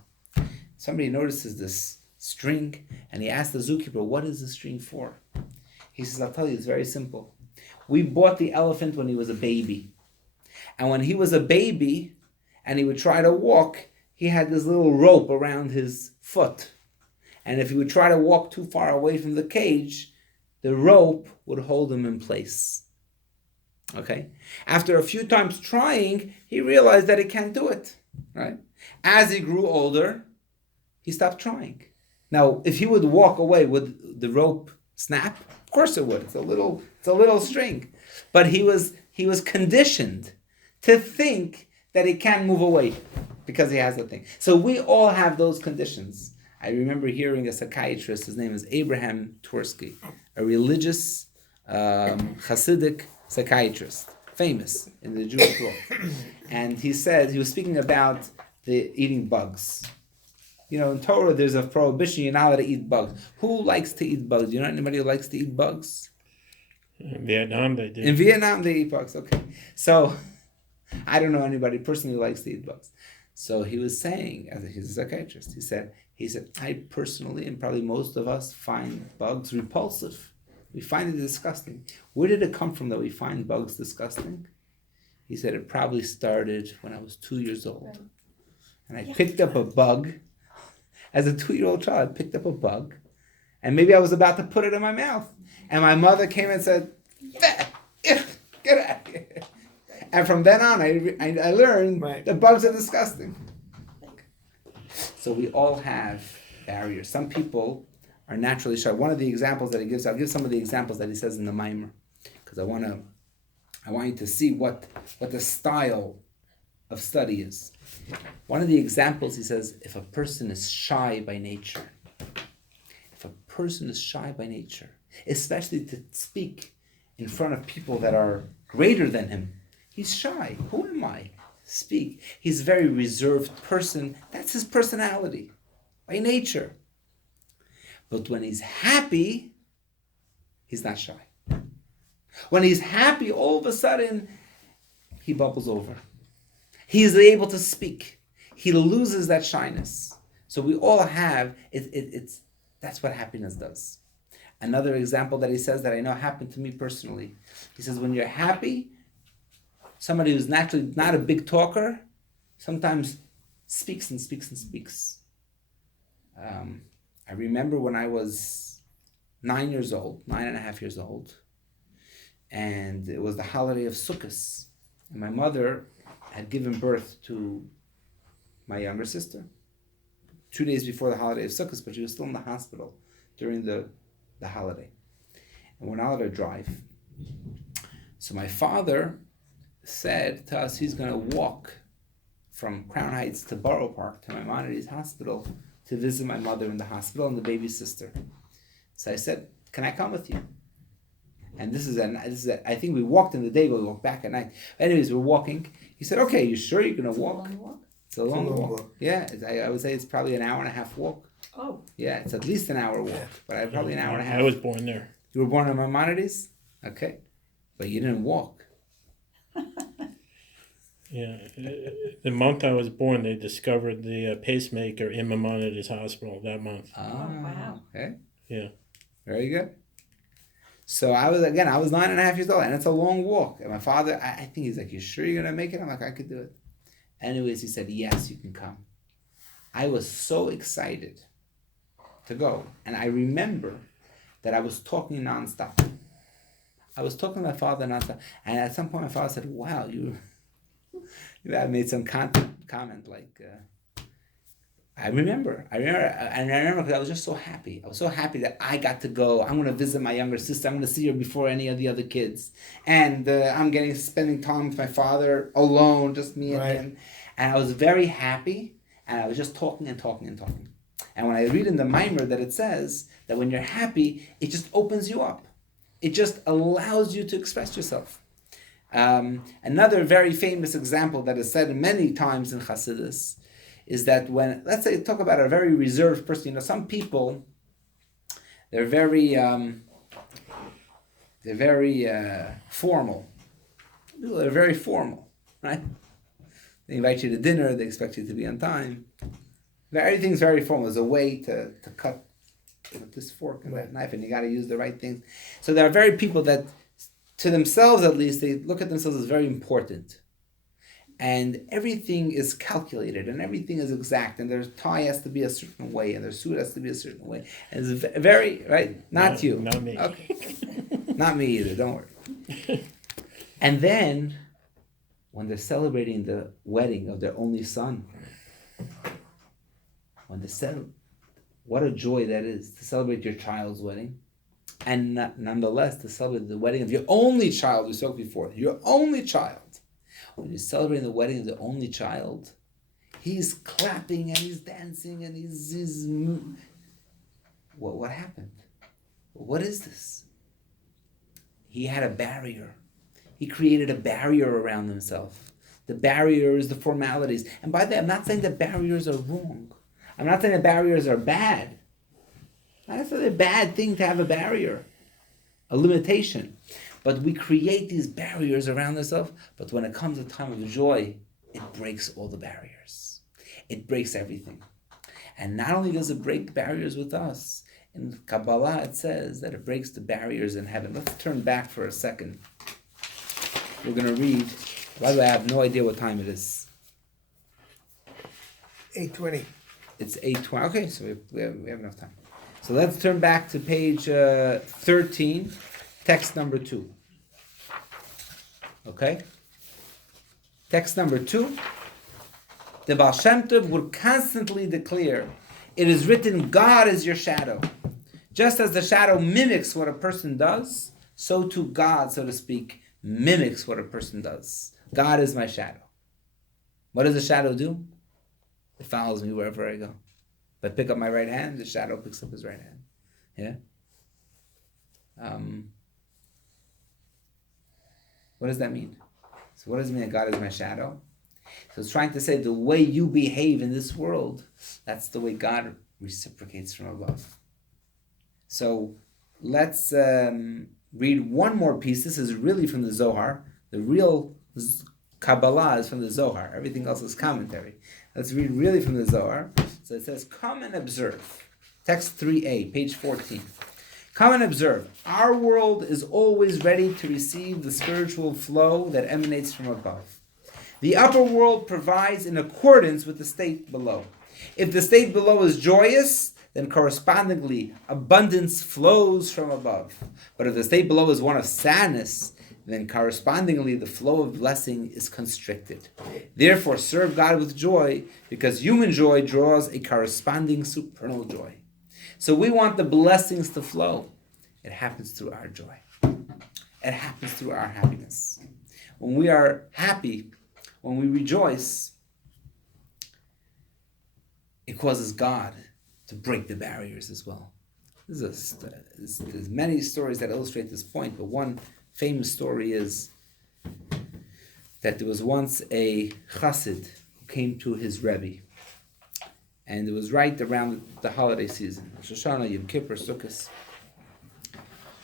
Somebody notices this string, and he asks the zookeeper, "What is the string for?" He says, "I'll tell you, it's very simple. We bought the elephant when he was a baby. And when he was a baby and he would try to walk, he had this little rope around his foot. And if he would try to walk too far away from the cage, the rope would hold him in place. Okay? After a few times trying, he realized that he can't do it. Right? As he grew older, he stopped trying. Now, if he would walk away, would the rope snap? Of course it would. It's a little string. But he was conditioned to think that he can't move away because he has the thing. So we all have those conditions. I remember hearing a psychiatrist, his name is Abraham Tversky, a religious Hasidic psychiatrist, famous in the Jewish world. And he said, he was speaking about the eating bugs. You know, in Torah, there's a prohibition, you're not allowed to eat bugs. Who likes to eat bugs? Do you know anybody who likes to eat bugs? In Vietnam, they do. In Vietnam, they eat bugs. Okay. So, I don't know anybody personally who likes to eat bugs. So he was saying, as he's a psychiatrist, he said, I personally, and probably most of us, find bugs repulsive. We find it disgusting. Where did it come from that we find bugs disgusting? He said it probably started when I was 2 years old. And I picked up a bug. As a 2-year-old child, I picked up a bug. And maybe I was about to put it in my mouth. And my mother came and said, get out of here. And from then on, I learned that bugs are disgusting. So we all have barriers. Some people are naturally shy. One of the examples that he gives, I'll give some of the examples that he says in the Mimer, because I want you to see what the style of study is. One of the examples, he says, if a person is shy by nature, especially to speak in front of people that are greater than him, he's shy. Who am I? Speak. He's a very reserved person. That's his personality by nature. But when he's happy, he's not shy. When he's happy, all of a sudden, he bubbles over. He is able to speak. He loses that shyness. So we all have, that's what happiness does. Another example that he says that I know happened to me personally. He says, when you're happy, somebody who's naturally not a big talker sometimes speaks and speaks and speaks. I remember when I was 9.5 years old, and it was the holiday of Sukkot, and my mother had given birth to my younger sister 2 days before the holiday of Sukkot, but she was still in the hospital during the holiday. And we're not allowed to drive. So my father said to us he's going to walk from Crown Heights to Borough Park to Maimonides Hospital to visit my mother in the hospital and the baby sister. So I said, can I come with you? And this is I think we walked in the day, but we walked back at night. Anyways, we're walking. He said, okay, you sure you're going to walk? It's a long walk. Yeah, I would say it's probably an hour and a half walk. Oh. Yeah, it's at least an hour walk, but probably an hour and a half. I was born there. You were born in Maimonides? Okay. But you didn't walk. Yeah. The month I was born, they discovered the pacemaker in Maimonides Hospital that month. Oh, wow. Okay. Yeah. Very good. So I was 9.5 years old, and it's a long walk. And my father, I think he's like, you sure you're going to make it? I'm like, I could do it. Anyways, he said, yes, you can come. I was so excited to go. And I remember that I was talking nonstop. I was talking to my father nonstop. And at some point, my father said, wow, you have made some comment like, I remember because I was just so happy. I was so happy that I got to go. I'm going to visit my younger sister. I'm going to see her before any of the other kids. And I'm spending time with my father alone, just me and him. And I was very happy. And I was just talking and talking and talking. And when I read in the Mimer that it says that when you're happy, it just opens you up. It just allows you to express yourself. Another very famous example that is said many times in Hasidus is that when, let's say, talk about a very reserved person. Some people, they're very formal. People are very formal, right? They invite you to dinner. They expect you to be on time. Everything's very formal. There's a way to cut with this fork and that knife, and you got to use the right things. So there are very people that, to themselves at least, they look at themselves as very important. And everything is calculated, and everything is exact, and their tie has to be a certain way, and their suit has to be a certain way. And it's very, right? Not you. Not me. Okay. Not me either, don't worry. And then, when they're celebrating the wedding of their only son, what a joy that is, to celebrate your child's wedding. And nonetheless, to celebrate the wedding of your only child, we spoke before, your only child. When you're celebrating the wedding of the only child, he's clapping and he's dancing and he's what happened? What is this? he had a barrier. He created a barrier around himself. The barrier is the formalities. And by that, I'm not saying that barriers are wrong. I'm not saying that barriers are bad. I'm not saying it's a bad thing to have a barrier, a limitation. But we create these barriers around ourselves. But when it comes a time of joy, it breaks all the barriers. It breaks everything. And not only does it break barriers with us, in Kabbalah it says that it breaks the barriers in heaven. Let's turn back for a second. We're going to read. By the way, I have no idea what time it is. 8:20. It's 8:20. Okay, so we have enough time. So let's turn back to page 13, text number 2. Okay? Text number 2. The Baal Shem Tov would constantly declare, it is written, God is your shadow. Just as the shadow mimics what a person does, so too God, so to speak, mimics what a person does. God is my shadow. What does the shadow do? It follows me wherever I go. If I pick up my right hand, the shadow picks up his right hand. Yeah? What does that mean? So what does it mean that God is my shadow? So it's trying to say the way you behave in this world, that's the way God reciprocates from above. So let's read one more piece. This is really from the Zohar. The real Kabbalah is from the Zohar. Everything else is commentary. Let's read really from the Zohar. So it says, come and observe. Text 3a, page 14. Come and observe. Our world is always ready to receive the spiritual flow that emanates from above. The upper world provides in accordance with the state below. If the state below is joyous, then correspondingly abundance flows from above. But if the state below is one of sadness, then correspondingly the flow of blessing is constricted. Therefore serve God with joy, because human joy draws a corresponding supernal joy. So we want the blessings to flow. It happens through our joy. It happens through our happiness. When we are happy, when we rejoice, it causes God to break the barriers as well. There's many stories that illustrate this point, but one famous story is that there was once a chassid who came to his Rabbi, and it was right around the holiday season, Rosh Hashanah, Yom Kippur, Sukkot,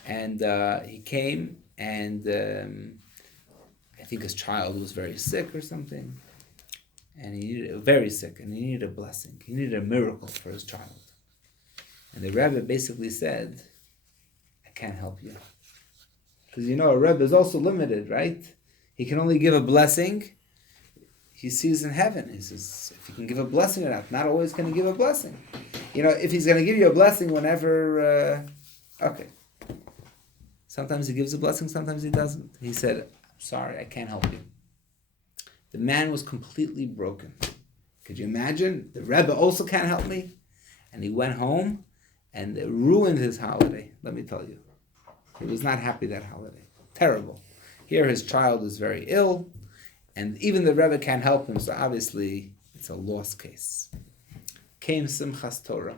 and he came, and I think his child was very sick or something, and he needed very sick, and he needed a blessing. He needed a miracle for his child. And the Rebbe basically said, I can't help you. Because a Rebbe is also limited, right? He can only give a blessing he sees in heaven. He says, if he can give a blessing or not always can he give a blessing. If he's going to give you a blessing whenever, okay. Sometimes he gives a blessing, sometimes he doesn't. He said, I'm sorry, I can't help you. The man was completely broken. Could you imagine? The Rebbe also can't help me? And he went home and it ruined his holiday, let me tell you. He was not happy that holiday. Terrible. Here his child is very ill, and even the Rebbe can't help him, so obviously it's a lost case. Came Simchas Torah,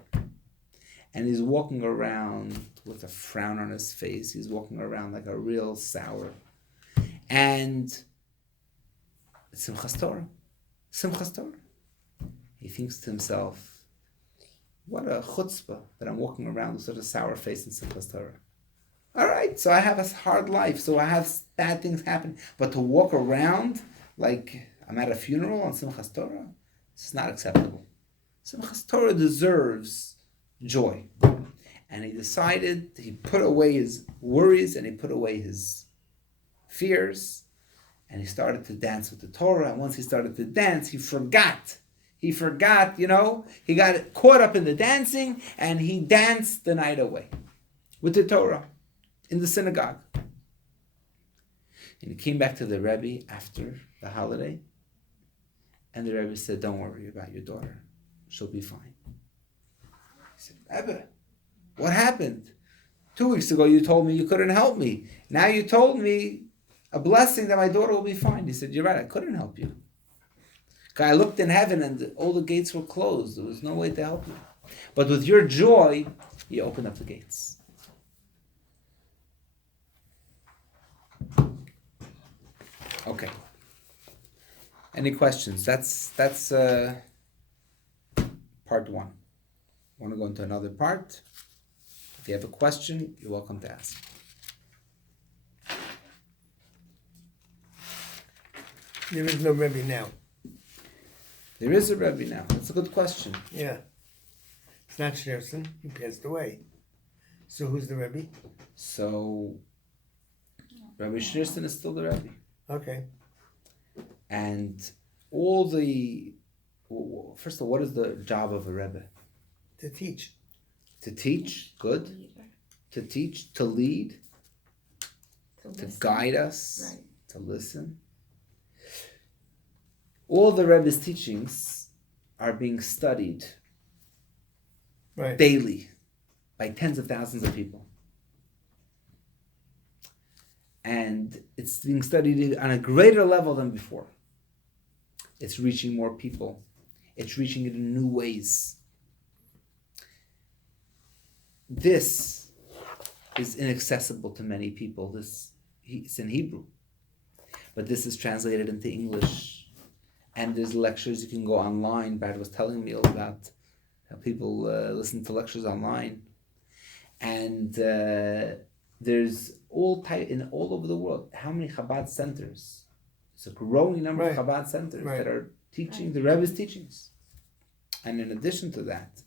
and he's walking around with a frown on his face. He's walking around like a real sour. And it's Simchas Torah. Simchas Torah. He thinks to himself, what a chutzpah that I'm walking around with such a sour face in Simchas Torah. All right, so I have a hard life, so I have bad things happen. But to walk around like I'm at a funeral on Simchas Torah, this is not acceptable. Simchas Torah deserves joy. And he decided, he put away his worries and he put away his fears, and he started to dance with the Torah. And once he started to dance, he forgot, he got caught up in the dancing, and he danced the night away with the Torah in the synagogue. And he came back to the Rebbe after the holiday, and the Rebbe said, don't worry about your daughter. She'll be fine. He said, Rebbe, what happened? 2 weeks ago you told me you couldn't help me. Now you told me a blessing that my daughter will be fine. He said, you're right, I couldn't help you. I looked in heaven and all the gates were closed. There was no way to help you. But with your joy, you opened up the gates. Okay. Any questions? That's part one. Want to go into another part? If you have a question, you're welcome to ask. There is no Rebbe now. There is a Rebbe now. That's a good question. Yeah. It's not Schneerson. He passed away. So who's the Rebbe? So Rabbi Schneerson is still the Rebbe. Okay. And first of all, what is the job of a Rebbe? To teach. To teach, good. Leader. To teach, to lead, To to listen. guide us, Right. to listen. All the Rebbe's teachings are being studied Right. daily by tens of thousands of people. And it's being studied on a greater level than before. It's reaching more people. It's reaching it in new ways. This is inaccessible to many people. It's in Hebrew. But this is translated into English. And there's lectures you can go online. Brad was telling me all about how people listen to lectures online. And there's all over the world. How many Chabad centers? It's a growing number Right. of Chabad centers Right. that are teaching the Rebbe's teachings. And in addition to that,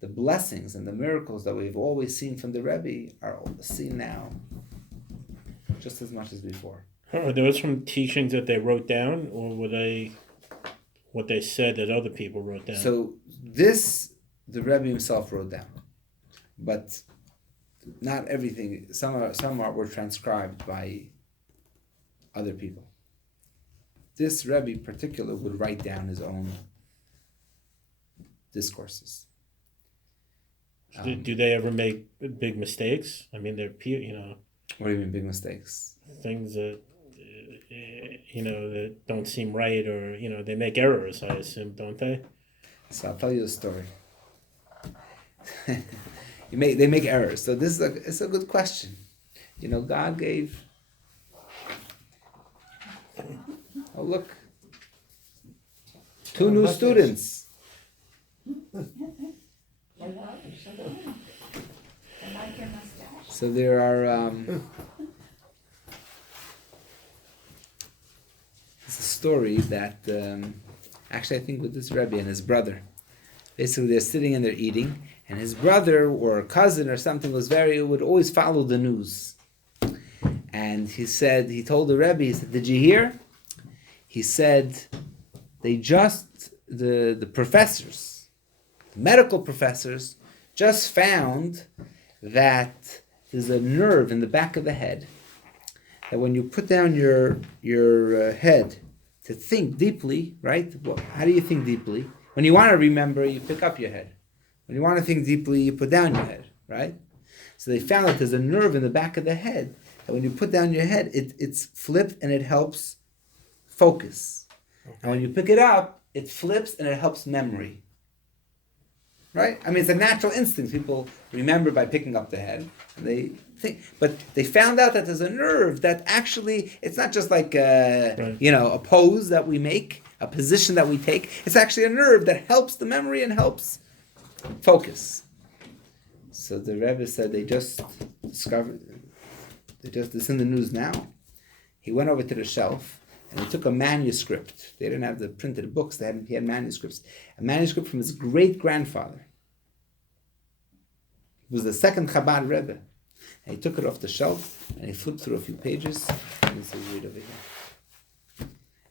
the blessings and the miracles that we've always seen from the Rebbe are seen now just as much as before. Are those from teachings that they wrote down, or were they what they said that other people wrote down? So this, the Rebbe himself wrote down, but not everything. Some were transcribed by other people. This Rebbe in particular would write down his own discourses. Do they ever make big mistakes? I mean, they're What do you mean big mistakes? things that that don't seem right, or they make errors. I assume, don't they? So I'll tell you a story. They make errors. So this is it's a good question. God gave. Oh look, two new students. I like your mustache. So there are. It's a story that actually I think with this Rebbe and his brother. Basically, they're sitting and they're eating, and his brother or cousin or something would always follow the news. And he told the Rebbe, he said, "Did you hear?" He said, the professors, the medical professors, just found that there's a nerve in the back of the head that when you put down your head to think deeply, right? Well, how do you think deeply? When you want to remember, you pick up your head. When you want to think deeply, you put down your head, right? So they found that there's a nerve in the back of the head that when you put down your head, it's flipped and it helps focus. Okay. And when you pick it up, it flips and it helps memory. Right? I mean, it's a natural instinct. People remember by picking up the head. And they think, but they found out that there's a nerve that actually, it's not just like a pose that we make, a position that we take. It's actually a nerve that helps the memory and helps focus. So the Rebbe said they just discovered, it's in the news now. He went over to the shelf and he took a manuscript. They didn't have the printed books. He had manuscripts. A manuscript from his great-grandfather. He was the second Chabad Rebbe. And he took it off the shelf and he flipped through a few pages and he says, read over here.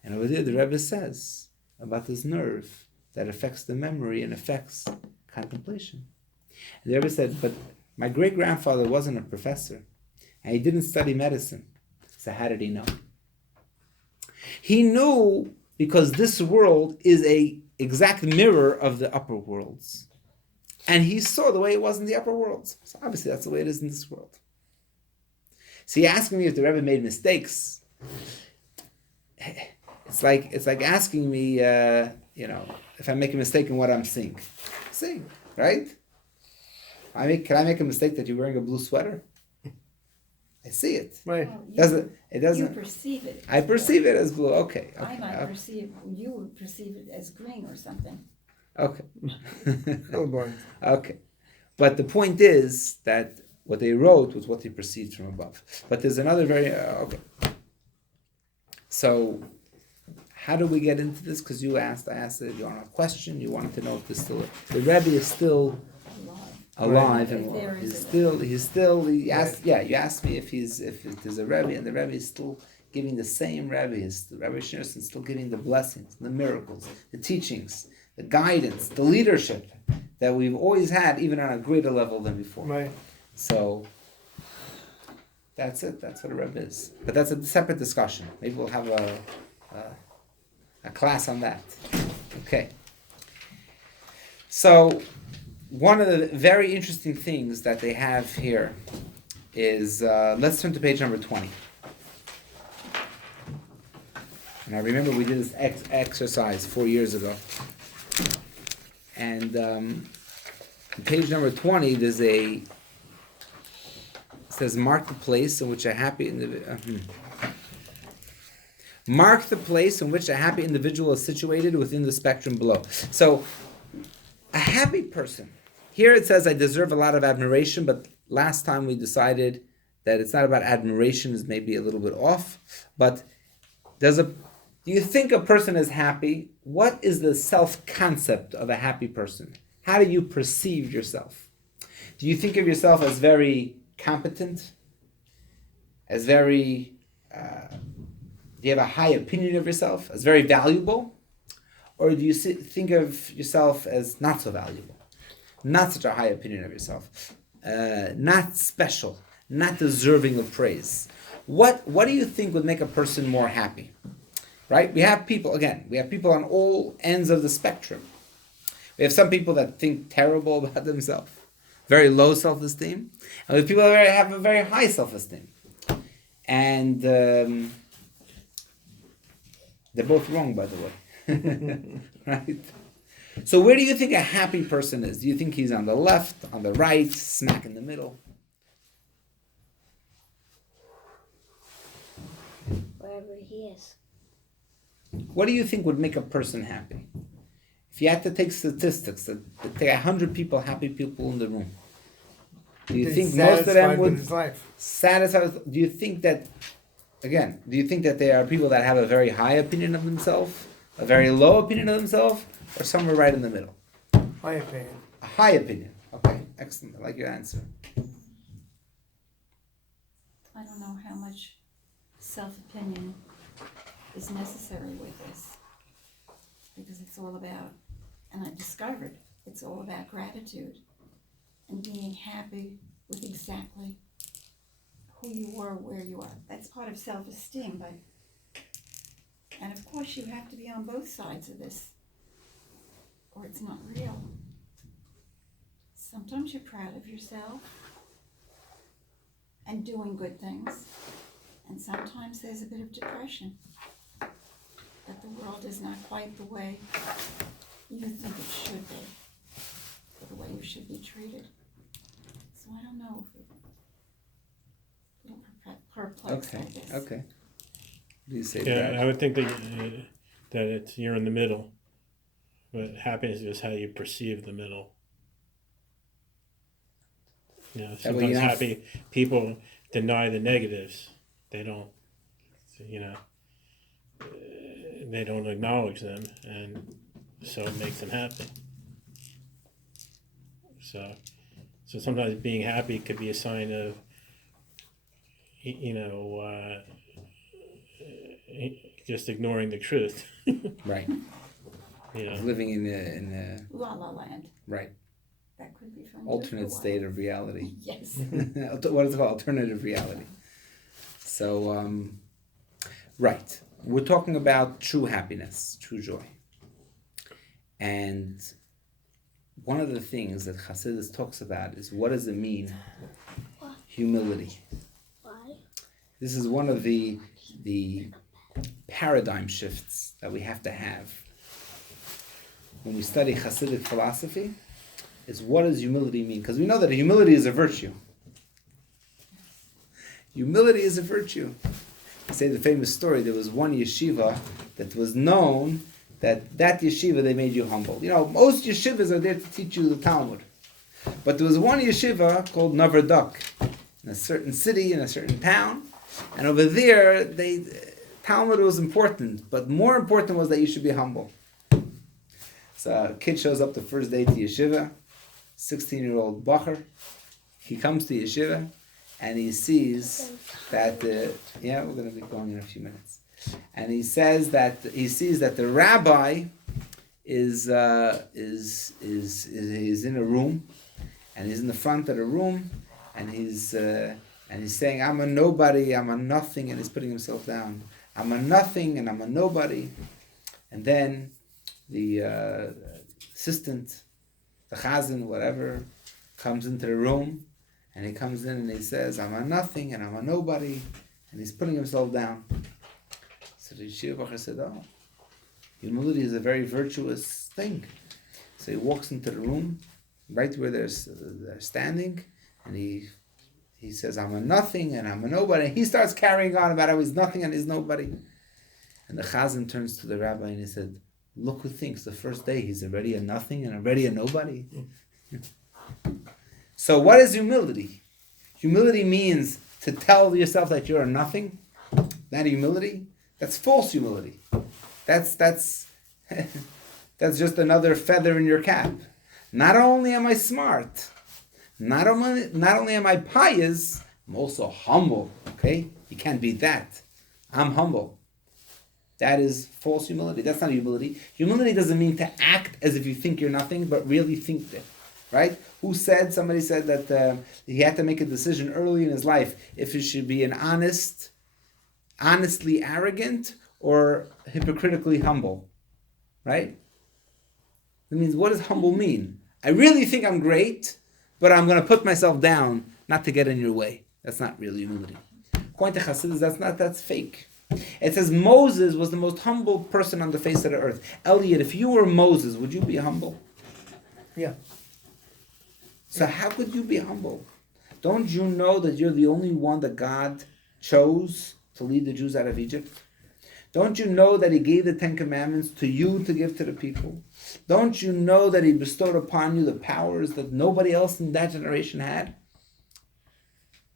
And over there the Rebbe says about this nerve that affects the memory and affects contemplation. And the Rebbe said, but my great-grandfather wasn't a professor and he didn't study medicine. So how did he know? He knew because this world is a exact mirror of the upper worlds. And he saw the way it was in the upper worlds. So obviously that's the way it is in this world. So he asked me if the Rebbe made mistakes. It's like asking me, if I make a mistake in what I'm seeing. Sing, right? Can I make a mistake that you're wearing a blue sweater? I see it. Right. Oh, you- It You doesn't. perceive it. I perceive it as blue. Okay. I might Okay. perceive, you would perceive it as green or something. Okay. Colorblind. Okay. But the point is that what they wrote was what they perceived from above. But there's another very okay. So, how do we get into this? Because I asked it. You want a question? You wanted to know if the Rebbe is still alive If and there he's is still. He asked. Yeah, you asked me if there's a Rebbe and the Rebbe is still giving the same Rebbe. The Rebbe Schneerson is still giving the blessings, the miracles, the teachings, the guidance, the leadership that we've always had, even on a greater level than before. Right. So that's it. That's what a Rebbe is. But that's a separate discussion. Maybe we'll have a class on that. Okay. So one of the very interesting things that they have here is let's turn to page number 20. And I remember we did this exercise 4 years ago. And on page number 20, it says, mark the place in which a happy mark the place in which a happy individual is situated within the spectrum below. So, a happy person. Here it says, I deserve a lot of admiration, but last time we decided that it's not about admiration, is maybe a little bit off. But do you think a person is happy? What is the self-concept of a happy person? How do you perceive yourself? Do you think of yourself as very competent? As very, do you have a high opinion of yourself? As very valuable? Or do you think of yourself as not so valuable? Not such a high opinion of yourself? Not special? Not deserving of praise? What do you think would make a person more happy? Right? We have people on all ends of the spectrum. We have some people that think terrible about themselves, very low self-esteem, and we have people that have a very high self-esteem. And they're both wrong, by the way. Right? So where do you think a happy person is? Do you think he's on the left, on the right, smack in the middle? Wherever he is. What do you think would make a person happy? If you had to take statistics, take 100 people, happy people in the room, do you think most of them would his life. satisfy? Do you think that there are people that have a very high opinion of themselves, a very low opinion of themselves, or somewhere right in the middle? My opinion. A high opinion. Okay, excellent. I like your answer. I don't know how much self-opinion is necessary with this, because it's all about, and I discovered, it's all about gratitude and being happy with exactly who you are, where you are. That's part of self-esteem, but, and of course you have to be on both sides of this, or it's not real. Sometimes you're proud of yourself and doing good things, and sometimes there's a bit of depression that the world is not quite the way you think it should be, or the way you should be treated. So I don't know if we don't perplex like this. Okay. Do you say Yeah, that? I would think that you're in the middle, but happiness is how you perceive the middle. You know, That way you're sometimes not- happy people deny the negatives. They don't, you know, they don't acknowledge them, and so it makes them happy. So sometimes being happy could be a sign of, just ignoring the truth. Right. You know, Living in La La Land. right That could be fun. alternate state of reality. Yes. What is it called? Alternative reality. So, right. We're talking about true happiness, true joy. And one of the things that Hasidus talks about is, what does it mean? Humility. Why? This is one of the paradigm shifts that we have to have when we study Hasidic philosophy, is what does humility mean? Because we know that humility is a virtue. Humility is a virtue. I say the famous story, there was one yeshiva that was known that yeshiva, they made you humble. Most yeshivas are there to teach you the Talmud. But there was one yeshiva called Navarduk in a certain city, in a certain town. And over there, Talmud was important, but more important was that you should be humble. So a kid shows up the first day to yeshiva, 16-year-old bacher. He comes to yeshiva, and he sees that we're going to be going in a few minutes. And he sees that the rabbi is in a room, and he's in the front of the room, and he's saying, "I'm a nobody, I'm a nothing," and he's putting himself down. I'm a nothing and I'm a nobody. And then the assistant, the chazan, whatever, comes into the room, and he comes in and he says, "I'm a nothing and I'm a nobody," and he's putting himself down. So the yeshiva bacher said, "Oh, humility is a very virtuous thing." So he walks into the room, right where they're standing, and he says, "I'm a nothing and I'm a nobody." And he starts carrying on about how he's nothing and he's nobody. And the chazan turns to the rabbi and he said, "Look who thinks the first day he's already a nothing and already a nobody." So what is humility? Humility means to tell yourself that you're a nothing. That humility? That's false humility. That's just another feather in your cap. Not only am I smart, not only am I pious, I'm also humble. Okay? You can't beat that. I'm humble. That is false humility. That's not humility. Humility doesn't mean to act as if you think you're nothing, but really think that. Right? Somebody said that he had to make a decision early in his life if he should be honestly arrogant or hypocritically humble. Right? That means, what does humble mean? I really think I'm great, but I'm going to put myself down not to get in your way. That's not really humility. According to Hasidus, that's fake. It says Moses was the most humble person on the face of the earth. Elliot, if you were Moses, would you be humble? Yeah. So how could you be humble? Don't you know that you're the only one that God chose to lead the Jews out of Egypt? Don't you know that he gave the Ten Commandments to you to give to the people? Don't you know that he bestowed upon you the powers that nobody else in that generation had?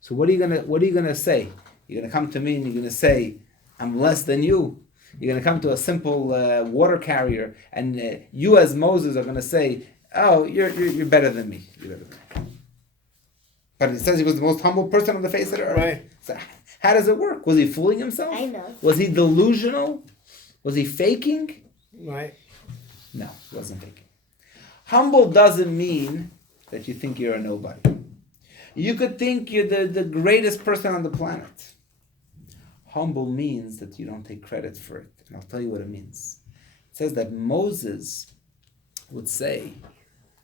So what are you gonna say? You're gonna come to me and you're gonna say, "I'm less than you." You're gonna come to a simple water carrier, and you as Moses are gonna say, "Oh, you're better than me." But it says he was the most humble person on the face of the earth. Right. So how does it work? Was he fooling himself? I know. Was he delusional? Was he faking? Right. No, he wasn't faking. Humble doesn't mean that you think you're a nobody. You could think you're the greatest person on the planet. Humble means that you don't take credit for it. And I'll tell you what it means. It says that Moses would say,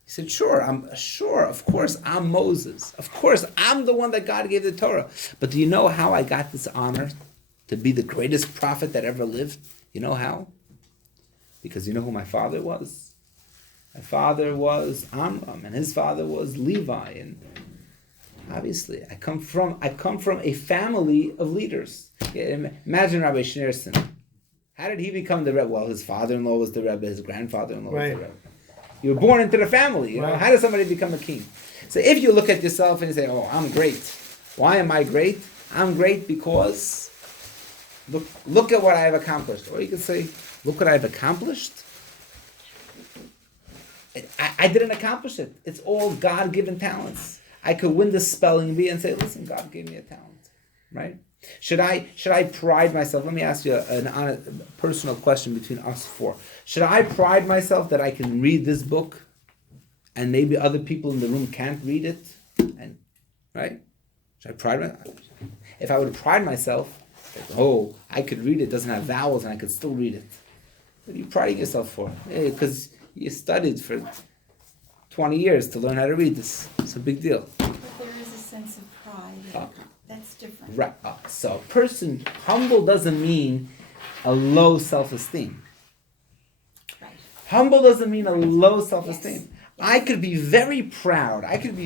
he said, of course, I'm Moses. Of course, I'm the one that God gave the Torah. But do you know how I got this honor to be the greatest prophet that ever lived? You know how? Because you know who my father was? My father was Amram, and his father was Levi. And obviously, I come from a family of leaders. Imagine Rabbi Schneerson. How did he become the Rebbe? Well, his father-in-law was the Rebbe, his grandfather-in-law was the Rebbe. You were born into the family. Right. How does somebody become a king? So if you look at yourself and you say, "Oh, I'm great." Why am I great? I'm great because look at what I have accomplished. Or you could say, "Look what I've accomplished." I didn't accomplish it. It's all God-given talents. I could win the spelling bee and say, "Listen, God gave me a talent." Right? Should I pride myself? Let me ask you a personal question between us four. Should I pride myself that I can read this book, and maybe other people in the room can't read it? And right? Should I pride myself? If I would pride myself, like, I could read it, doesn't have vowels, and I could still read it. What are you priding yourself for? Because you studied for 20 years to learn how to read this. It's a big deal. But there is a sense of pride. That's different. Right. So a person, humble doesn't mean a low self-esteem. Right. Humble doesn't mean a low self-esteem. Yes. I could be very proud. I could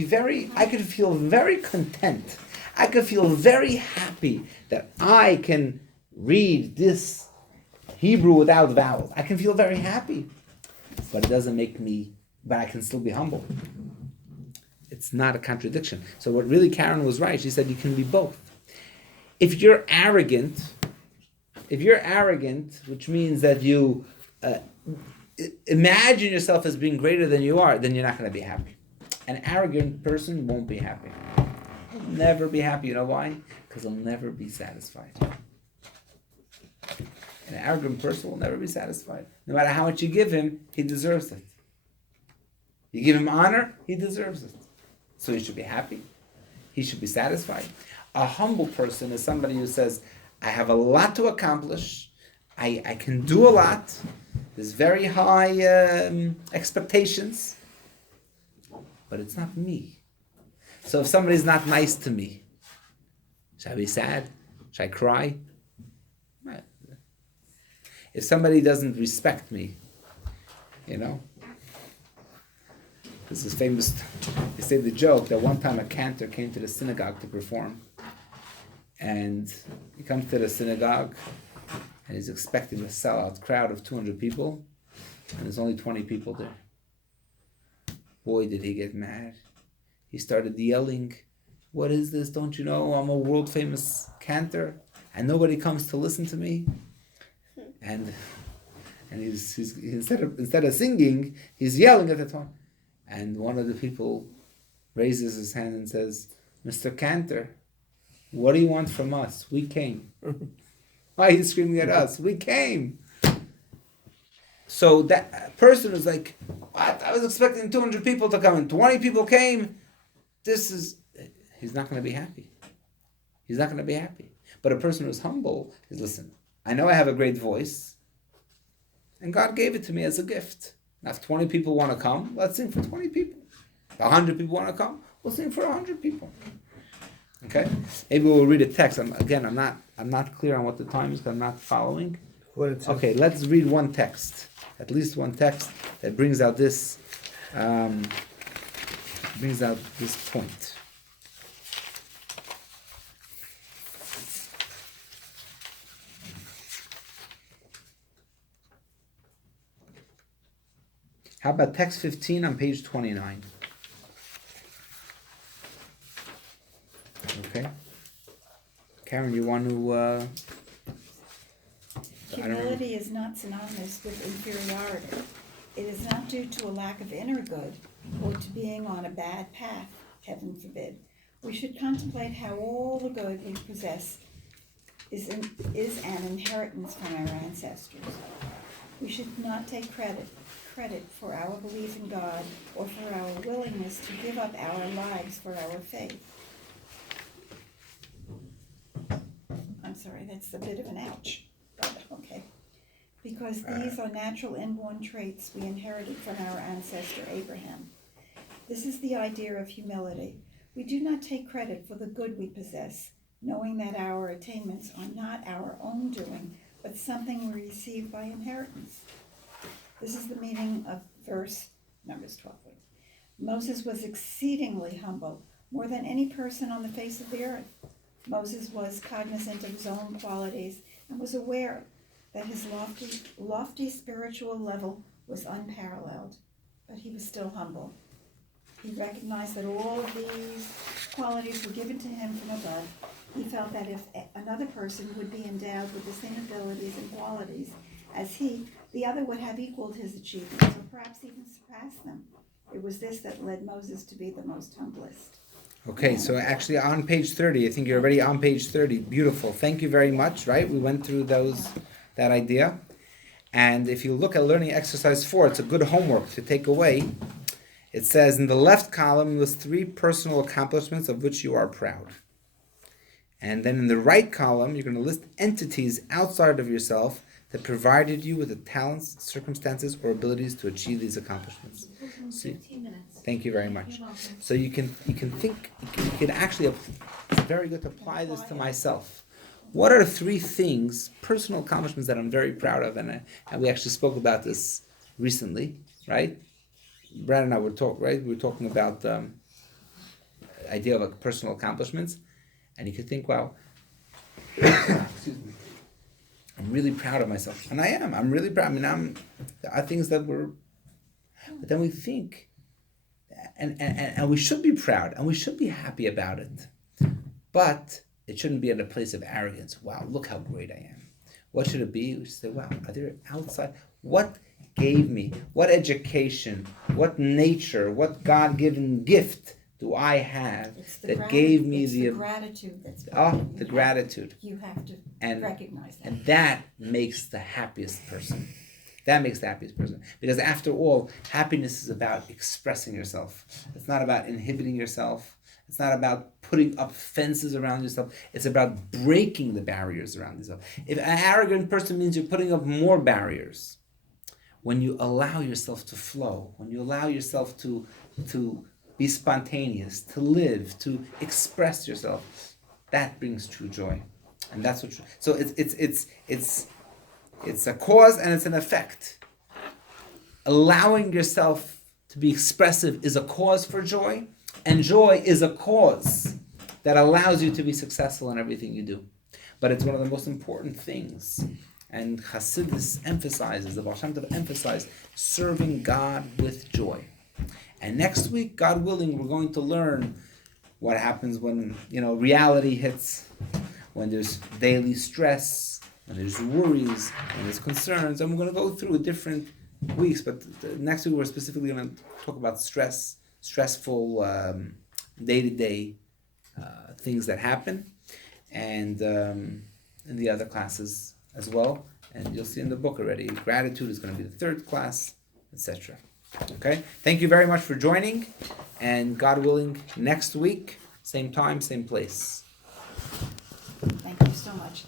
feel very content. I can feel very happy that I can read this Hebrew without vowels. I can feel very happy. But it doesn't make me, but I can still be humble. It's not a contradiction. So what really Karen was right, she said you can be both. If you're arrogant, which means that you imagine yourself as being greater than you are, then you're not going to be happy. An arrogant person won't be happy. He'll never be happy. You know why? Because he'll never be satisfied. An arrogant person will never be satisfied. No matter how much you give him, he deserves it. You give him honor, he deserves it. So he should be happy. He should be satisfied. A humble person is somebody who says, I have a lot to accomplish. I can do a lot. There's very high expectations. But it's not me. So if somebody's not nice to me, should I be sad? Should I cry? If somebody doesn't respect me, this is famous. They say the joke that one time a cantor came to the synagogue to perform. And he comes to the synagogue and he's expecting a sellout crowd of 200 people. And there's only 20 people there. Boy, did he get mad. He started yelling, what is this? Don't you know I'm a world famous cantor? And nobody comes to listen to me? And he's instead of singing, he's yelling at the time. And one of the people raises his hand and says, Mr. Cantor, what do you want from us? We came. Why are you screaming at us? We came. So that person was like, what? I was expecting 200 people to come and 20 people came. He's not going to be happy. He's not going to be happy. But a person who's humble is, listen, I know I have a great voice, and God gave it to me as a gift. Now, if 20 people want to come, let's sing for 20 people. If 100 people want to come, we'll sing for 100 people. Okay? Maybe we'll read a text. I'm not clear on what the time is because I'm not following. Okay, let's read one text. At least one text that brings out this point. How about text 15 on page 29? Okay. Karen, you want to... Humility is not synonymous with inferiority. It is not due to a lack of inner good or to being on a bad path, heaven forbid. We should contemplate how all the good we possess is an inheritance from our ancestors. We should not take credit for our belief in God or for our willingness to give up our lives for our faith. I'm sorry, that's a bit of an ouch. Okay. Because these are natural inborn traits we inherited from our ancestor Abraham. This is the idea of humility. We do not take credit for the good we possess, knowing that our attainments are not our own doing, but something we receive by inheritance. This is the meaning of verse Numbers 12. Moses was exceedingly humble, more than any person on the face of the earth. Moses was cognizant of his own qualities and was aware that his lofty spiritual level was unparalleled, but he was still humble. He recognized that all of these qualities were given to him from above. He felt that if another person would be endowed with the same abilities and qualities as he, the other would have equaled his achievements, or perhaps even surpassed them. It was this that led Moses to be the most humblest. Okay, so actually on page 30, I think you're already on page 30. Beautiful. Thank you very much, right? We went through that idea. And if you look at learning exercise 4, it's a good homework to take away. It says in the left column, list 3 personal accomplishments of which you are proud. And then in the right column, you're going to list entities outside of yourself that provided you with the talents, circumstances, or abilities to achieve these accomplishments. So, 15 minutes. thank you very much. So you can actually, it's very good to apply this to myself. What are 3 things, personal accomplishments that I'm very proud of? And we actually spoke about this recently, right? Brad and I were talking, right? We were talking about the idea of personal accomplishments. And you could think, wow, excuse me, I'm really proud of myself. And I am. I'm really proud. I mean, there are things that were, but then we think, and we should be proud, and we should be happy about it. But it shouldn't be in a place of arrogance. Wow, look how great I am. What should it be? We should say, wow, are there outside? What gave me? What education? What nature? What God-given gift do I have that gave me the gratitude that's the gratitude. You have to recognize that. And that makes the happiest person. That makes the happiest person. Because after all, happiness is about expressing yourself. It's not about inhibiting yourself. It's not about putting up fences around yourself. It's about breaking the barriers around yourself. If an arrogant person means you're putting up more barriers, when you allow yourself to flow, when you allow yourself to be spontaneous, to live, to express yourself, that brings true joy. And that's what. So it's a cause and it's an effect. Allowing yourself to be expressive is a cause for joy, and joy is a cause that allows you to be successful in everything you do. But it's one of the most important things. And Hasidus emphasizes, the Baal Shem Tov emphasized, serving God with joy. And next week, God willing, we're going to learn what happens when, reality hits, when there's daily stress, when there's worries, when there's concerns. And we're going to go through different weeks, but next week we're specifically going to talk about stressful day-to-day things that happen, and in the other classes as well. And you'll see in the book already, gratitude is going to be the third class, etc. Okay? Thank you very much for joining, and God willing, next week, same time, same place. Thank you so much.